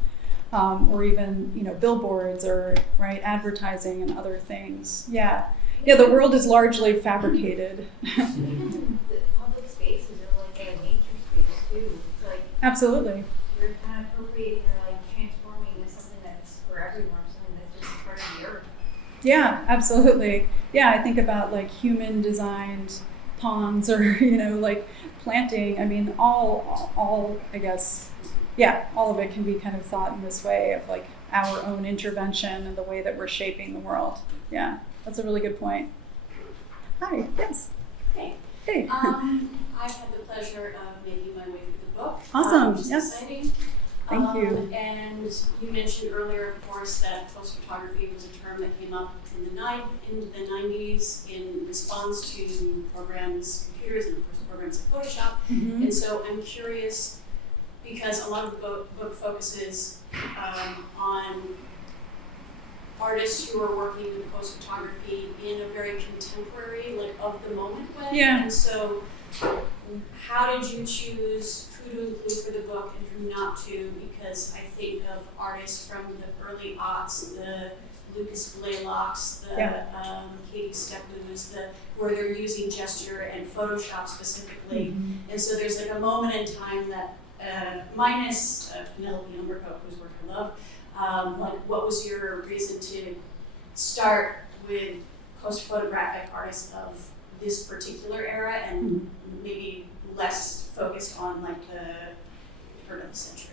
Or even, billboards or advertising and other things. Yeah, the world is largely fabricated. Even the public spaces are like a nature space too. It's like Absolutely. you're kind of appropriating or like transforming into something that's for everyone, something that's just part of the earth. Yeah, absolutely. Yeah, I think about like human designed ponds or, like planting. I mean, all I guess, yeah, all of it can be kind of thought in this way of like our own intervention and the way that we're shaping the world. Yeah, that's a really good point. Hi, yes. Hey. Hey. I've had the pleasure of making my way through the book. Awesome, Which is yes. exciting. Thank you. And you mentioned earlier, of course, that post-photography was a term that came up in the 90s in response to programs, computers, and of course programs like Photoshop. Mhm. And so I'm curious, because a lot of the book focuses on artists who are working in post-photography in a very contemporary, like of the moment way. Yeah. And so how did you choose who to include for the book and who not to? Because I think of artists from the early aughts, the Lucas Blaylocks, the Katie Steploos, where they're using gesture and Photoshop specifically. Mm-hmm. And so there's like a moment in time that minus Penelope Umbercoat, whose work I love, like what was your reason to start with post-photographic artists of this particular era and maybe less focused on like the turn of the century?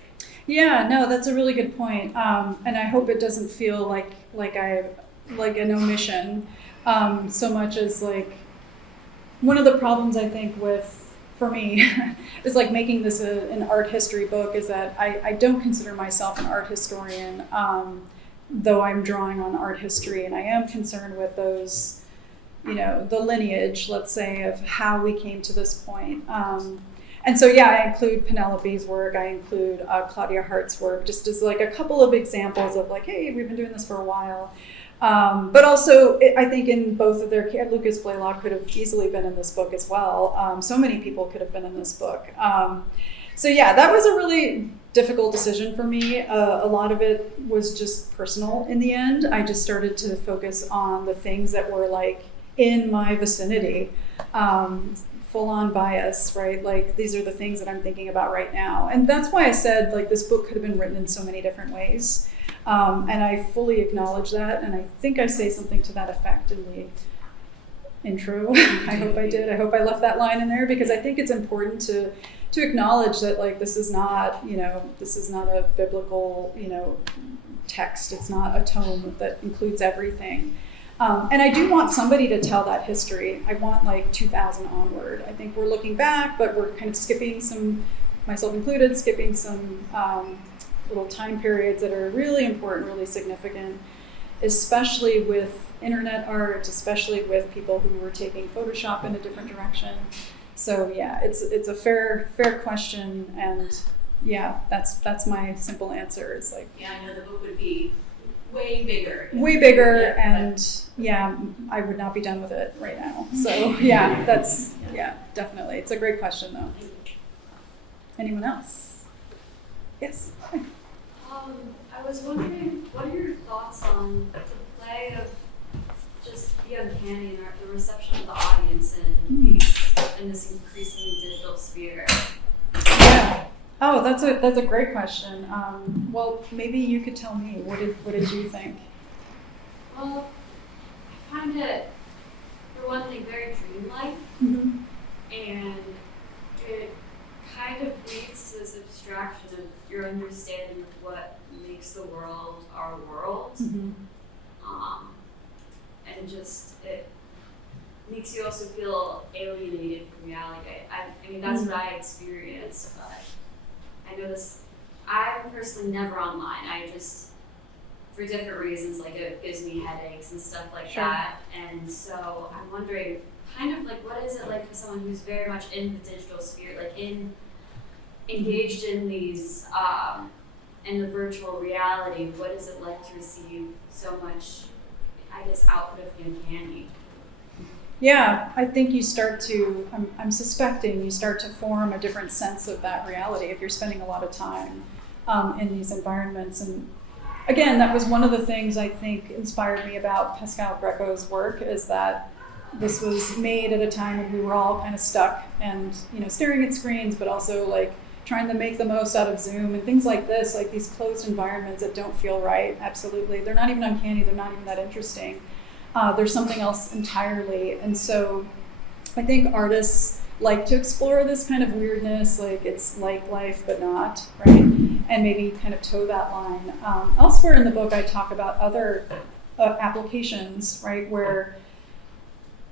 Yeah, no, that's a really good point. And I hope it doesn't feel like an omission so much as like one of the problems I think for me is like making this an art history book is that I don't consider myself an art historian, though I'm drawing on art history, and I am concerned with those, the lineage, let's say, of how we came to this point. And so, yeah, I include Penelope's work, I include Claudia Hart's work, just as like a couple of examples of like, hey, we've been doing this for a while. But also, I think in both of their, Lucas Blaylock could have easily been in this book as well. So many people could have been in this book. So yeah, that was a really difficult decision for me. A lot of it was just personal in the end. I just started to focus on the things that were like in my vicinity. Full-on bias, right? Like these are the things that I'm thinking about right now. And that's why I said like this book could have been written in so many different ways. And I fully acknowledge that. And I think I say something to that effect in the intro. I hope I did. I hope I left that line in there because I think it's important to acknowledge that like this is not, this is not a biblical, text. It's not a tome that includes everything. And I do want somebody to tell that history. I want like 2000 onward. I think we're looking back, but we're kind of skipping some, myself included, skipping some little time periods that are really important, really significant, especially with internet art, especially with people who were taking Photoshop in a different direction. So yeah, it's a fair question, and yeah, that's my simple answer. Is like Yeah, I know the book would be way bigger. Way bigger, and yeah, I would not be done with it right now. So yeah, definitely. It's a great question though. Anyone else? Yes. I was wondering, what are your thoughts on the play of just the uncanny and the reception of the audience in this increasingly digital sphere? Yeah. Oh, that's a great question. Well, maybe you could tell me. What did you think? Well, I find it, for one thing, very dreamlike, Mm-hmm. and it kind of leads to this abstraction of your understanding of what makes the world our world. Mm-hmm. And just it makes you also feel alienated from reality. I mean, that's what I experienced, but I know this. I'm personally never online. I just, for different reasons, like it gives me headaches and stuff like Sure. that. And so I'm wondering, kind of like, what is it like for someone who's very much in the digital sphere, like engaged in these, in the virtual reality? What is it like to receive so much, I guess, output of the uncanny? Yeah, I think you start to, I'm suspecting you start to form a different sense of that reality if you're spending a lot of time in these environments. And again, that was one of the things I think inspired me about Pascal Greco's work, is that this was made at a time when we were all kind of stuck and, staring at screens, but also like trying to make the most out of Zoom and things like this, like these closed environments that don't feel right. Absolutely. They're not even uncanny. They're not even that interesting. There's something else entirely. And so I think artists like to explore this kind of weirdness, like it's like life, but not, right? And maybe kind of toe that line. Elsewhere in the book, I talk about other applications, right, where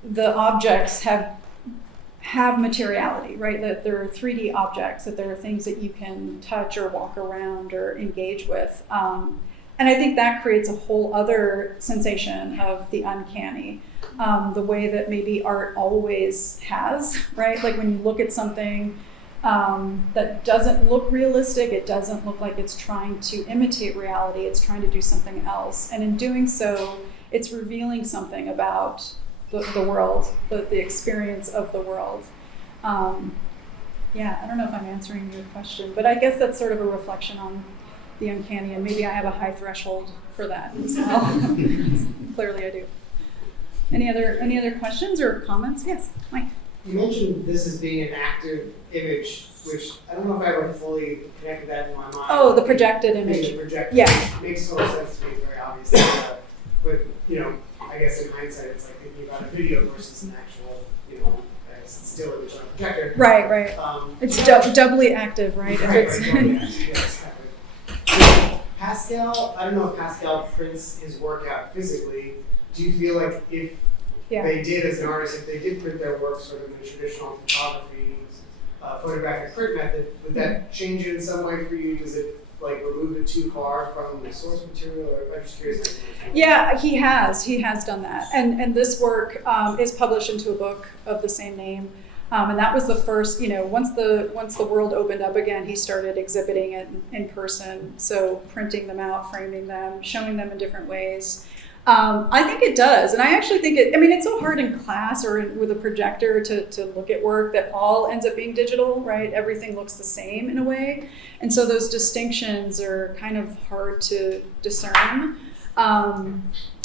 the objects have materiality, right? That there are 3D objects, that there are things that you can touch or walk around or engage with. And I think that creates a whole other sensation of the uncanny, the way that maybe art always has, right? Like when you look at something that doesn't look realistic, it doesn't look like it's trying to imitate reality, it's trying to do something else. And in doing so, it's revealing something about the world, the experience of the world. Yeah, I don't know if I'm answering your question, but I guess that's sort of a reflection on the uncanny, and maybe I have a high threshold for that as well. Clearly I do. Any other questions or comments? Yes, Mike. You mentioned this as being an active image, which I don't know if I ever fully connected that in my mind. Oh, the projected image. The projected Yeah. makes total sense to me, very obvious. But I guess in hindsight, it's like thinking about a video versus an actual, still image on a projector. Right. It's doubly active, right? Right, If it's, yes. Pascal, I don't know if Pascal prints his work out physically. Do you feel like if they did, as an artist, if they did print their work sort of in the traditional photography, photographic print method, would that change it in some way for you? Does it like remove it too far from the source material? Or I'm just curious. Yeah, he has done that, and this work is published into a book of the same name. And that was the first, once the world opened up again, he started exhibiting it in person. So printing them out, framing them, showing them in different ways. I think it does. And I actually think it's so hard in class or with a projector to look at work that all ends up being digital, right? Everything looks the same in a way. And so those distinctions are kind of hard to discern.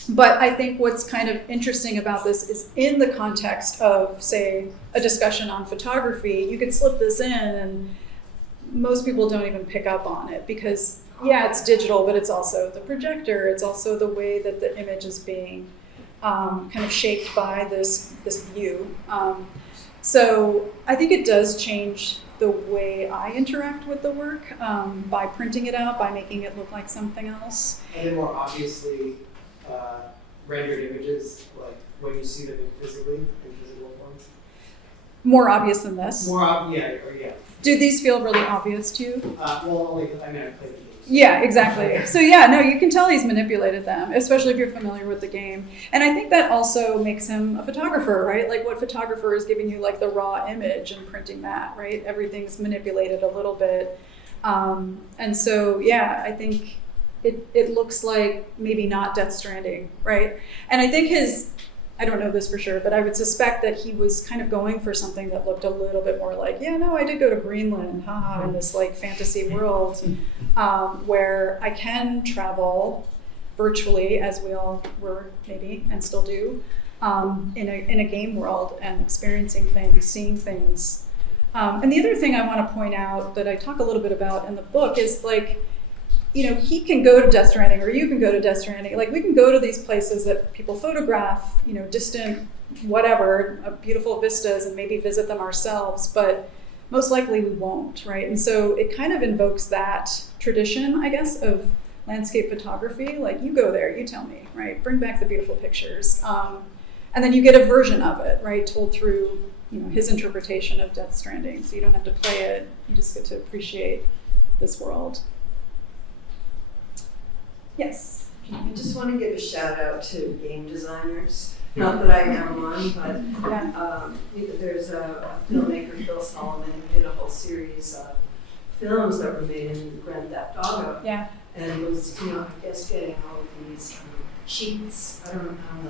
But I think what's kind of interesting about this is in the context of, say, a discussion on photography, you could slip this in and most people don't even pick up on it because, yeah, it's digital, but it's also the projector. It's also the way that the image is being kind of shaped by this view. So I think it does change the way I interact with the work by printing it out, by making it look like something else. And then more obviously, rendered images, like when you see them in physical forms? More obvious than this? Yeah. Do these feel really obvious to you? Well, only, I played the games. Yeah, exactly. So yeah, no, you can tell he's manipulated them, especially if you're familiar with the game. And I think that also makes him a photographer, right? Like what photographer is giving you like the raw image and printing that, right? Everything's manipulated a little bit. And so, yeah, I think it looks like maybe not Death Stranding, right? And I think I don't know this for sure, but I would suspect that he was kind of going for something that looked a little bit more like, yeah, no, I did go to Greenland, in this like fantasy world where I can travel virtually, as we all were maybe and still do, in a game world and experiencing things, seeing things. And the other thing I want to point out that I talk a little bit about in the book is like, he can go to Death Stranding, or you can go to Death Stranding. Like we can go to these places that people photograph, distant, whatever, beautiful vistas, and maybe visit them ourselves, but most likely we won't, right? And so it kind of invokes that tradition, I guess, of landscape photography. Like you go there, you tell me, right? Bring back the beautiful pictures. And then you get a version of it, right? Told through, his interpretation of Death Stranding. So you don't have to play it, you just get to appreciate this world. Yes. I just want to give a shout out to game designers. Not that I am one, but there's a filmmaker, Phil Solomon, who did a whole series of films that were made in Grand Theft Auto. Yeah. And was, I guess getting all of these cheats. I don't know how to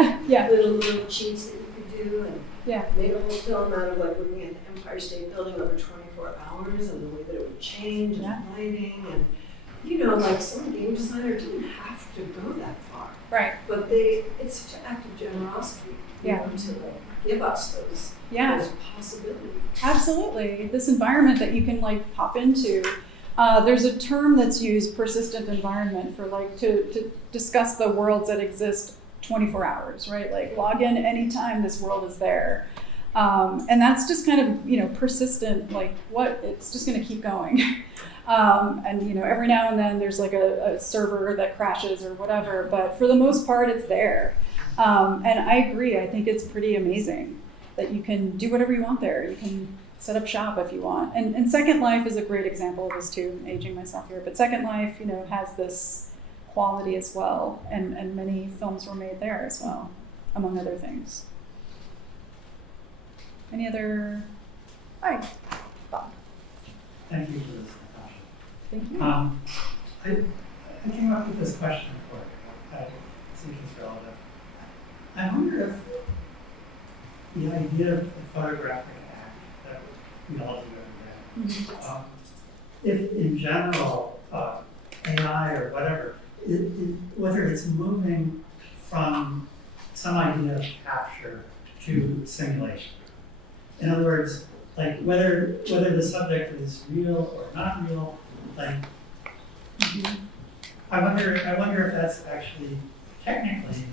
term it. Yeah. Little cheats that you could do, and yeah. made a whole film out of like looking at the Empire State Building over 24 hours and the way that it would change and lighting and. Like some game designer didn't have to go that far. Right. But it's such an act of generosity, to give us those possibilities. Absolutely. This environment that you can like pop into. There's a term that's used, persistent environment, for like to discuss the worlds that exist 24 hours, right? Like log in anytime this world is there. And that's just kind of, persistent, like it's just going to keep going. And every now and then there's like a server that crashes or whatever, but for the most part it's there. And I agree, I think it's pretty amazing that you can do whatever you want there. You can set up shop if you want. And Second Life is a great example of this too. I'm aging myself here, but Second Life, has this quality as well, and many films were made there as well, among other things. Any other? Hi, Bob. Thank you for this, Natasha. Thank you. I came up with this question for you. I think it's relevant. I wonder if the idea of the photographic act that we all do every day, if in general, AI or whatever, whether it's moving from some idea of capture to simulation. In other words, like whether the subject is real or not real, like I wonder if that's actually technically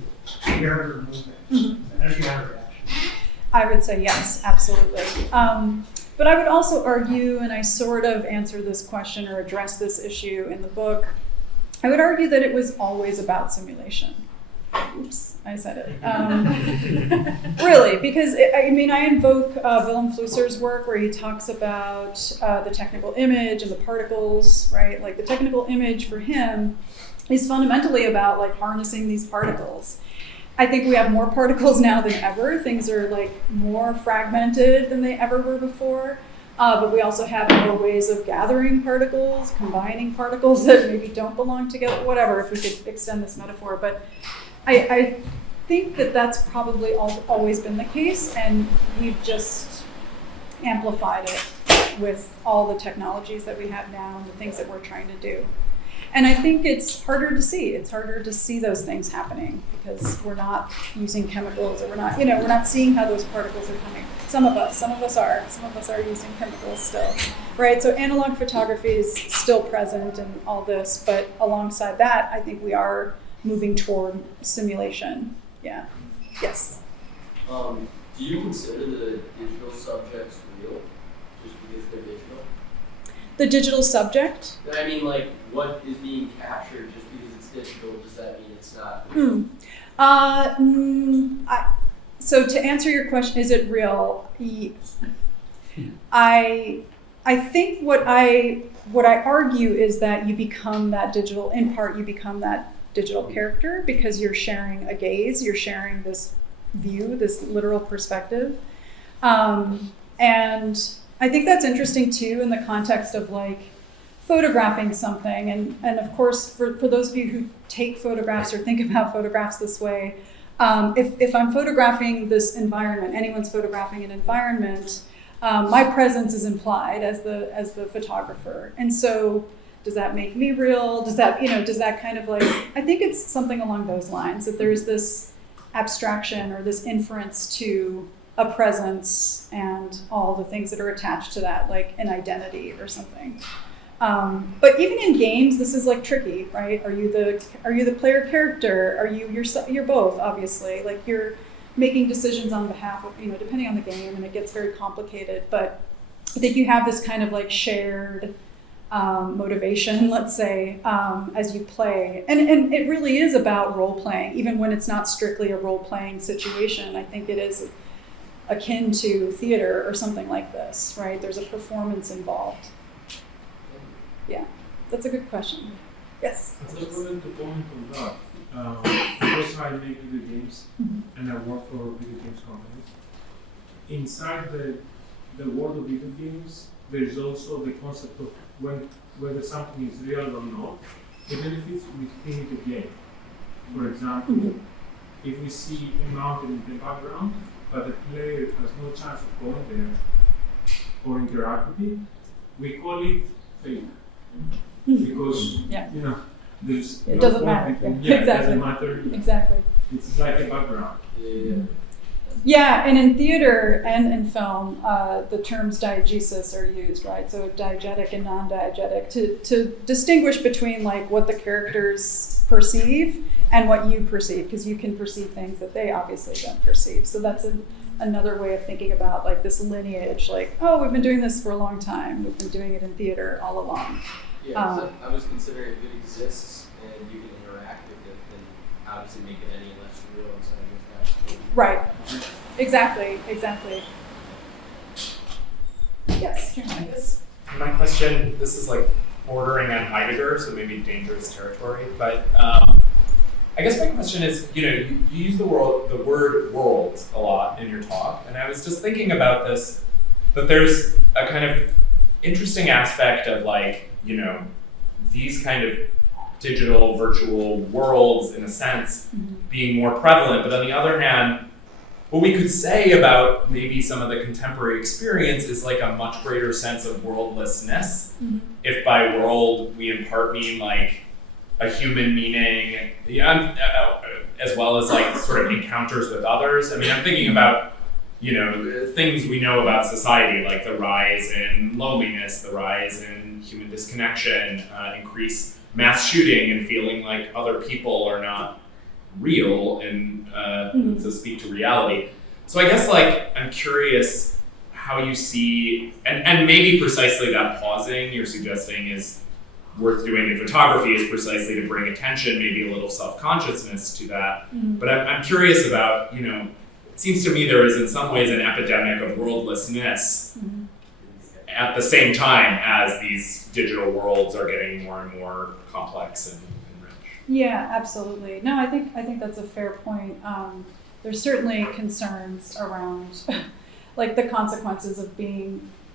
error movement. How do you have a reaction? I would say yes, absolutely. But I would also argue, and I sort of answer this question or address this issue in the book, I would argue that it was always about simulation. Oops, I said it. Really, because I invoke Willem Flusser's work where he talks about the technical image and the particles, right? Like the technical image for him is fundamentally about like harnessing these particles. I think we have more particles now than ever. Things are like more fragmented than they ever were before. But we also have more ways of gathering particles, combining particles that maybe don't belong together, whatever, if we could extend this metaphor. But I think that that's probably always been the case, and we've just amplified it with all the technologies that we have now and the things that we're trying to do. And I think it's harder to see. It's harder to see those things happening because we're not using chemicals, or we're not seeing how those particles are coming. Some of us are using chemicals still, right? So analog photography is still present in all this, but alongside that, I think we are moving toward simulation. Yeah. Yes. Do you consider the digital subjects real, just because they're digital? The digital subject? I mean, like, what is being captured just because it's digital, does that mean it's not real? So to answer your question, is it real? I think what I argue is that you become that digital, in part you become that digital character because you're sharing a gaze, you're sharing this view, this literal perspective. And I think that's interesting too in the context of like photographing something. And of course, for those of you who take photographs or think about photographs this way, if I'm photographing this environment, anyone's photographing an environment, my presence is implied as the photographer. And so does that make me real? Does that kind of like, I think it's something along those lines, that there's this abstraction or this inference to a presence and all the things that are attached to that, like an identity or something. But even in games, this is like tricky, right? Are you the player character? Are you yourself? You're both, obviously. Like you're making decisions on behalf of, depending on the game, and it gets very complicated. But I think you have this kind of like shared motivation, let's say, as you play. And it really is about role playing, even when it's not strictly a role playing situation. I think it is akin to theater or something like this, right? There's a performance involved. Yeah, that's a good question. Yes? I just wanted to comment on that. Because I make video games and I work for video games companies. Inside the world of video games, there's also the concept of whether something is real or not, even if it's within the game. For example, if we see a mountain in the background, but the player has no chance of going there or interact with it, we call it fake. Because, there's it doesn't matter. Exactly. It doesn't matter. Exactly. It's like a background. Yeah, and in theater and in film, the terms diegesis are used, right? So diegetic and non-diegetic to distinguish between like what the characters perceive and what you perceive, because you can perceive things that they obviously don't perceive. So that's another way of thinking about like this lineage, like, oh, we've been doing this for a long time. We've been doing it in theater all along. Yeah, so I was considering if it exists and you can interact with it, then obviously make it any less real. So I guess that's right. Exactly. Yes, I guess my question, this is like bordering on Heidegger, so maybe dangerous territory, but I guess my question is, you use the word worlds a lot in your talk, and I was just thinking about this, that there's a kind of interesting aspect of like, these kind of digital virtual worlds in a sense being more prevalent, but on the other hand, what we could say about maybe some of the contemporary experience is like a much greater sense of worldlessness. If by world we in part mean like a human meaning, as well as like sort of encounters with others. I mean, I'm thinking about, things we know about society, like the rise in loneliness, the rise in human disconnection, increased mass shooting and feeling like other people are not real and to speak to reality. So I guess like I'm curious how you see, and maybe precisely that pausing you're suggesting is worth doing in photography is precisely to bring attention, maybe a little self-consciousness to that. But I'm curious about, it seems to me there is in some ways an epidemic of worldlessness at the same time as these digital worlds are getting more and more complex and rich. Yeah, absolutely. No, I think that's a fair point. There's certainly concerns around like the consequences of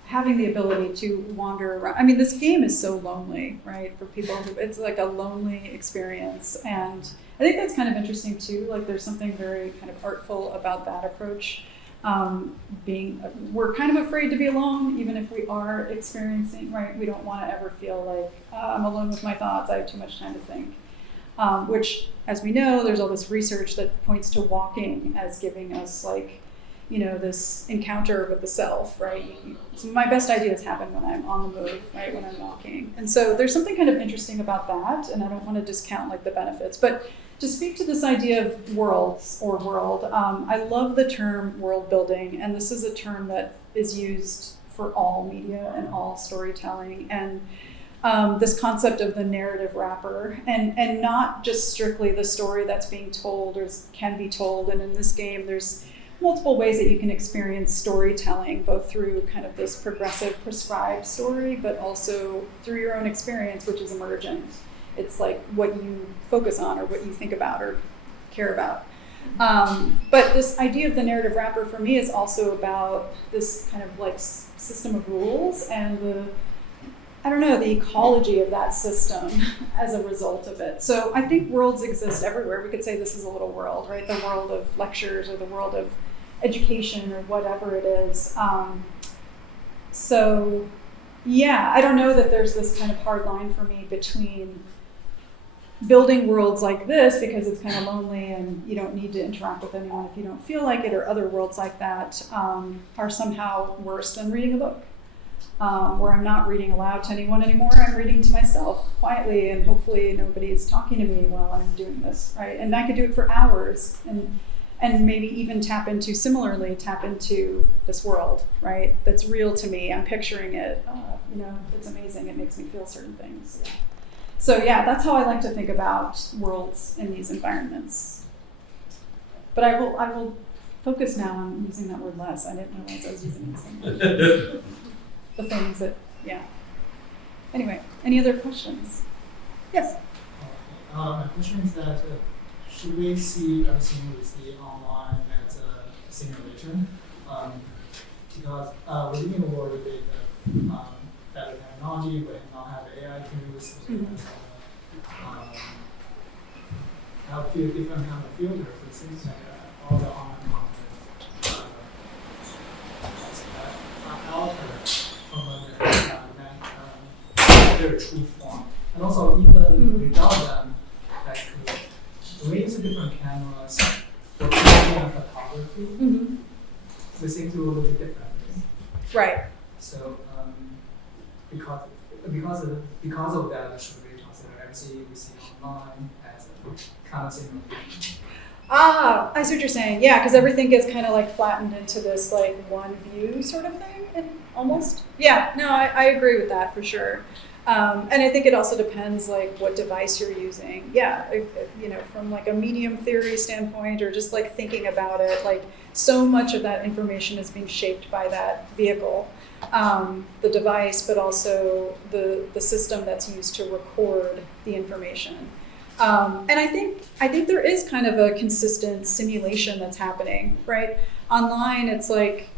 having the ability to wander around. I mean, this game is so lonely, right? For people it's like a lonely experience. And I think that's kind of interesting too. Like there's something very kind of artful about that approach. We're kind of afraid to be alone, even if we are experiencing, right? We don't want to ever feel like I'm alone with my thoughts. I have too much time to think. Which, as we know, there's all this research that points to walking as giving us like, this encounter with the self, right? So my best ideas happen when I'm on the move, right? When I'm walking. And so there's something kind of interesting about that, and I don't want to discount like the benefits, but to speak to this idea of worlds or world, I love the term world building, and this is a term that is used for all media and all storytelling, and this concept of the narrative wrapper, and not just strictly the story that's being told or can be told. And in this game, there's multiple ways that you can experience storytelling, both through kind of this progressive prescribed story, but also through your own experience, which is emergent. It's like what you focus on or what you think about or care about. But this idea of the narrative wrapper for me is also about this kind of like system of rules and the ecology of that system as a result of it. So I think worlds exist everywhere. We could say this is a little world, right? The world of lectures or the world of education or whatever it is. So yeah, I don't know that there's this kind of hard line for me between building worlds like this because it's kind of lonely and you don't need to interact with anyone if you don't feel like it, or other worlds like that are somehow worse than reading a book. Where I'm not reading aloud to anyone anymore, I'm reading to myself quietly, and hopefully nobody's talking to me while I'm doing this, right? And I could do it for hours, and maybe even tap into this world, right? That's real to me. I'm picturing it. It's amazing. It makes me feel certain things. Yeah. So yeah, that's how I like to think about worlds in these environments. But I will focus now on using that word less. I didn't realize I was using it so much. The things that, yeah. Anyway, any other questions? Yes? My question is that should we see everything we see online as a simulation? Because we're living in a world with better technology, we now have AI tools, have a few different kind of filters. It seems like all the online content altered from their true form. And also, even without them, like we use different cameras for filming and photography. We seem to look differently. Right. So because of that, should we consider everything we see online as a kind of simulation? I see what you're saying. Yeah, because everything gets kind of like flattened into this like one view sort of thing, almost. Yeah, no, I agree with that for sure. And I think it also depends like what device you're using. Yeah, if, from like a medium theory standpoint, or just like thinking about it, like so much of that information is being shaped by that vehicle, the device, but also the system that's used to record the information. And I think there is kind of a consistent simulation that's happening, right? Online, it's like,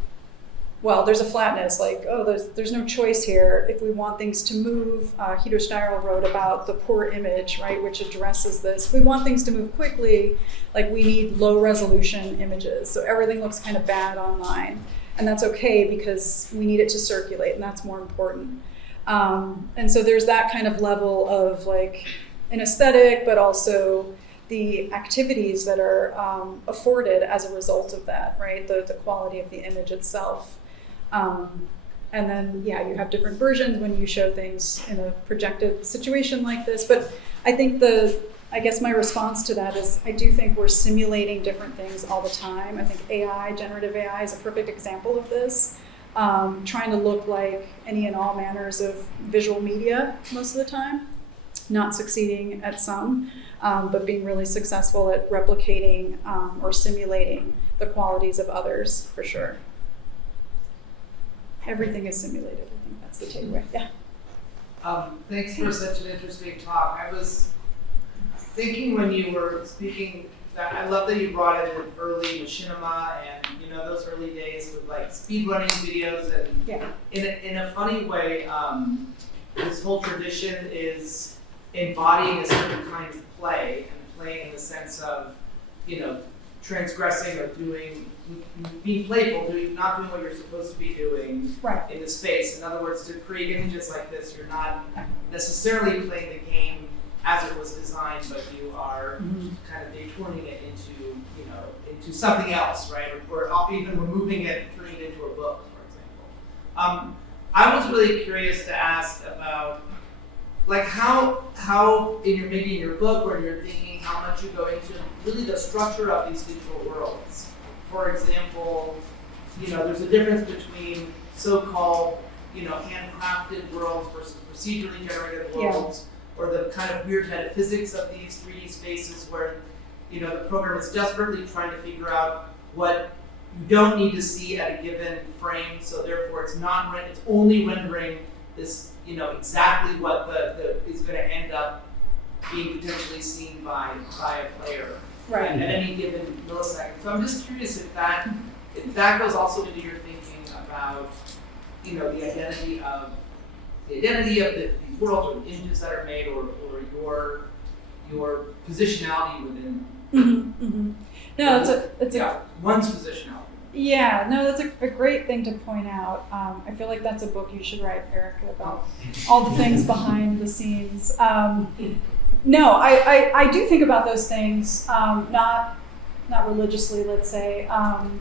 well, there's a flatness, like, oh, there's no choice here. If we want things to move, Hito Steyerl wrote about the poor image, right, which addresses this. If we want things to move quickly, like we need low resolution images. So everything looks kind of bad online. And that's okay because we need it to circulate, and that's more important. And so there's that kind of level of like an aesthetic, but also the activities that are afforded as a result of that, right? The quality of the image itself. And then, yeah, you have different versions when you show things in a projected situation like this. But I think I guess my response to that is I do think we're simulating different things all the time. I think generative AI is a perfect example of this. Trying to look like any and all manners of visual media most of the time. Not succeeding at some, but being really successful at replicating or simulating the qualities of others, for sure. Everything is simulated. I think that's the takeaway. Yeah. Thanks for such an interesting talk. I was thinking when you were speaking that I love that you brought in early machinima and those early days with like speedrunning videos and in a funny way, this whole tradition is embodying a certain kind of play and playing in the sense of transgressing or being playful, not doing what you're supposed to be doing in the space. In other words, to create images like this, you're not necessarily playing the game as it was designed, but you are kind of detouring it into something else, right? Or even removing it and turning it into a book, for example. I was really curious to ask about like how maybe in your book or you're thinking how much you go into really the structure of these digital worlds. For example, there's a difference between so-called handcrafted worlds versus procedurally generated worlds, or the kind of weird metaphysics of these 3D spaces where the program is desperately trying to figure out what you don't need to see at a given frame, so therefore it's only rendering this exactly what is going to end up being potentially seen by a player at any given millisecond. So I'm just curious if that goes also into your thinking about the identity of these worlds or the images that are made, or your positionality within. No, it's one's positionality. Yeah, no, that's a great thing to point out. I feel like that's a book you should write, Erica, about all the things behind the scenes. No, I do think about those things, not religiously, let's say,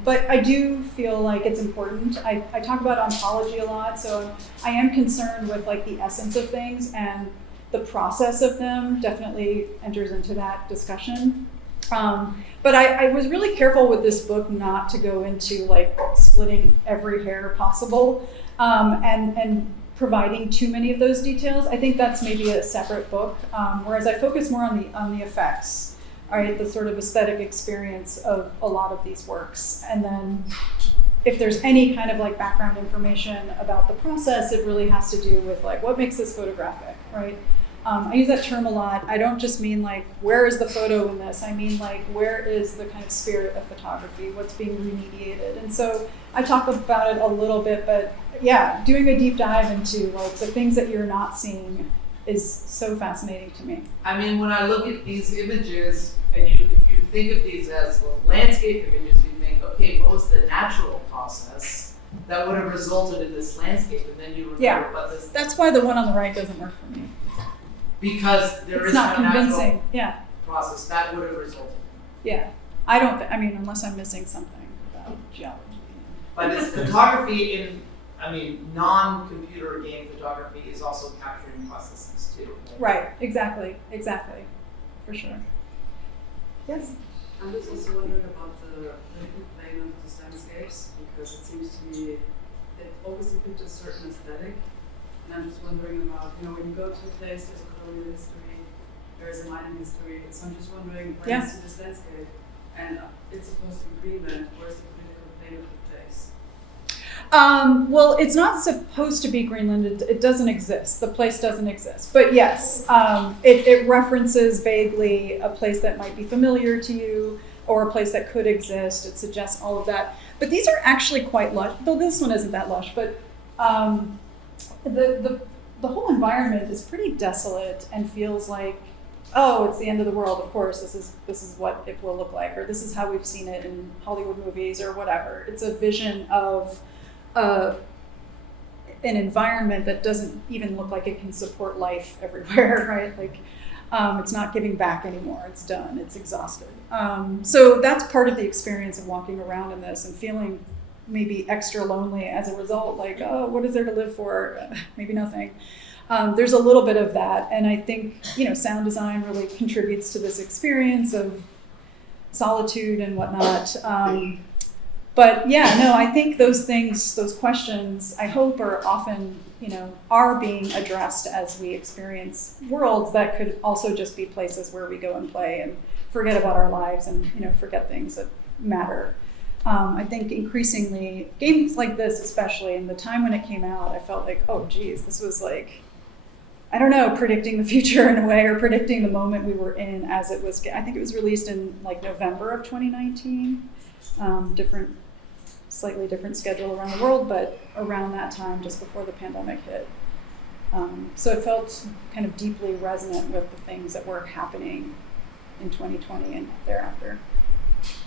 but I do feel like it's important. I talk about ontology a lot, so I am concerned with like the essence of things, and the process of them definitely enters into that discussion. But I was really careful with this book not to go into like splitting every hair possible and providing too many of those details. I think that's maybe a separate book, whereas I focus more on the effects, right? The sort of aesthetic experience of a lot of these works. And then if there's any kind of like background information about the process, it really has to do with like what makes this photographic, right? I use that term a lot. I don't just mean like, where is the photo in this? I mean like, where is the kind of spirit of photography? What's being remediated? And so I talk about it a little bit, but yeah, doing a deep dive into like the things that you're not seeing is so fascinating to me. I mean, when I look at these images, and if you think of these as landscape images, you think, okay, what was the natural process that would have resulted in this landscape? And then you remember what this... That's why the one on the right doesn't work for me. Because there is not no convincing. natural process that would have resulted. Yeah, I mean, unless I'm missing something about geology. But it's photography non-computer game photography is also capturing processes too. Right, exactly, for sure. Yes? I was also wondering about the liquid plane of these landscapes, because it seems to me it always depicts a certain aesthetic. And I'm just wondering about, when you go to a place, there's a colonial history, there is a mining history. So I'm just wondering, when you see this landscape, and it's supposed to be Greenland, where's the political plane of the place? Well, it's not supposed to be Greenland. It doesn't exist. The place doesn't exist. But yes, it references vaguely a place that might be familiar to you, or a place that could exist. It suggests all of that. But these are actually quite lush, though this one isn't that lush, but the whole environment is pretty desolate and feels like, oh, it's the end of the world. Of course, this is what it will look like, or this is how we've seen it in Hollywood movies or whatever. It's a vision of an environment that doesn't even look like it can support life everywhere, right? Like it's not giving back anymore. It's done. It's exhausted. So that's part of the experience of walking around in this and feeling maybe extra lonely as a result, like, oh, what is there to live for? Maybe nothing. There's a little bit of that, and I think sound design really contributes to this experience of solitude and whatnot. But yeah, no, I think those things, those questions, I hope are often, are being addressed as we experience worlds that could also just be places where we go and play and forget about our lives and forget things that matter. I think increasingly, games like this especially, in the time when it came out, I felt like, oh geez, this was like I don't know, predicting the future in a way, or predicting the moment we were in as it was. I think it was released in like November of 2019. Slightly different schedule around the world, but around that time, just before the pandemic hit. So it felt kind of deeply resonant with the things that were happening in 2020 and thereafter.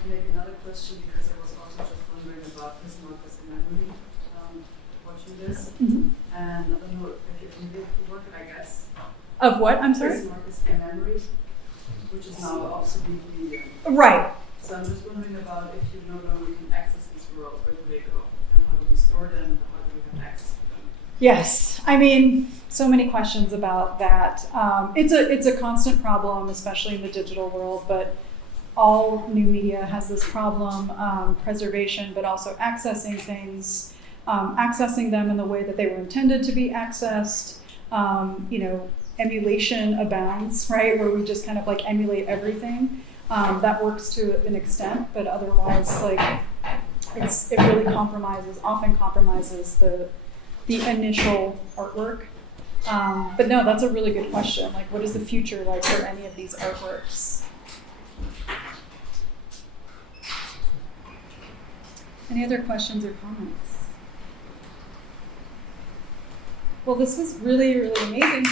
And maybe another question, because I was also just wondering about this markers in memory, watching this. Mm-hmm. And I don't know if you're familiar with the work, I guess. Of what? I'm sorry? This markers in memory, which is now obsolete medium. Right. So I'm just wondering about if you no longer can access this world, where do they go? And how do we store them? And how do we have access to them? Yes, I mean, so many questions about that. It's a constant problem, especially in the digital world, but all new media has this problem, preservation, but also accessing things, accessing them in the way that they were intended to be accessed. Emulation abounds, right? Where we just kind of like emulate everything. That works to an extent, but otherwise, like, it really often compromises the initial artwork. But no, that's a really good question. Like, what is the future like for any of these artworks? Any other questions or comments? Well, this was really, really amazing.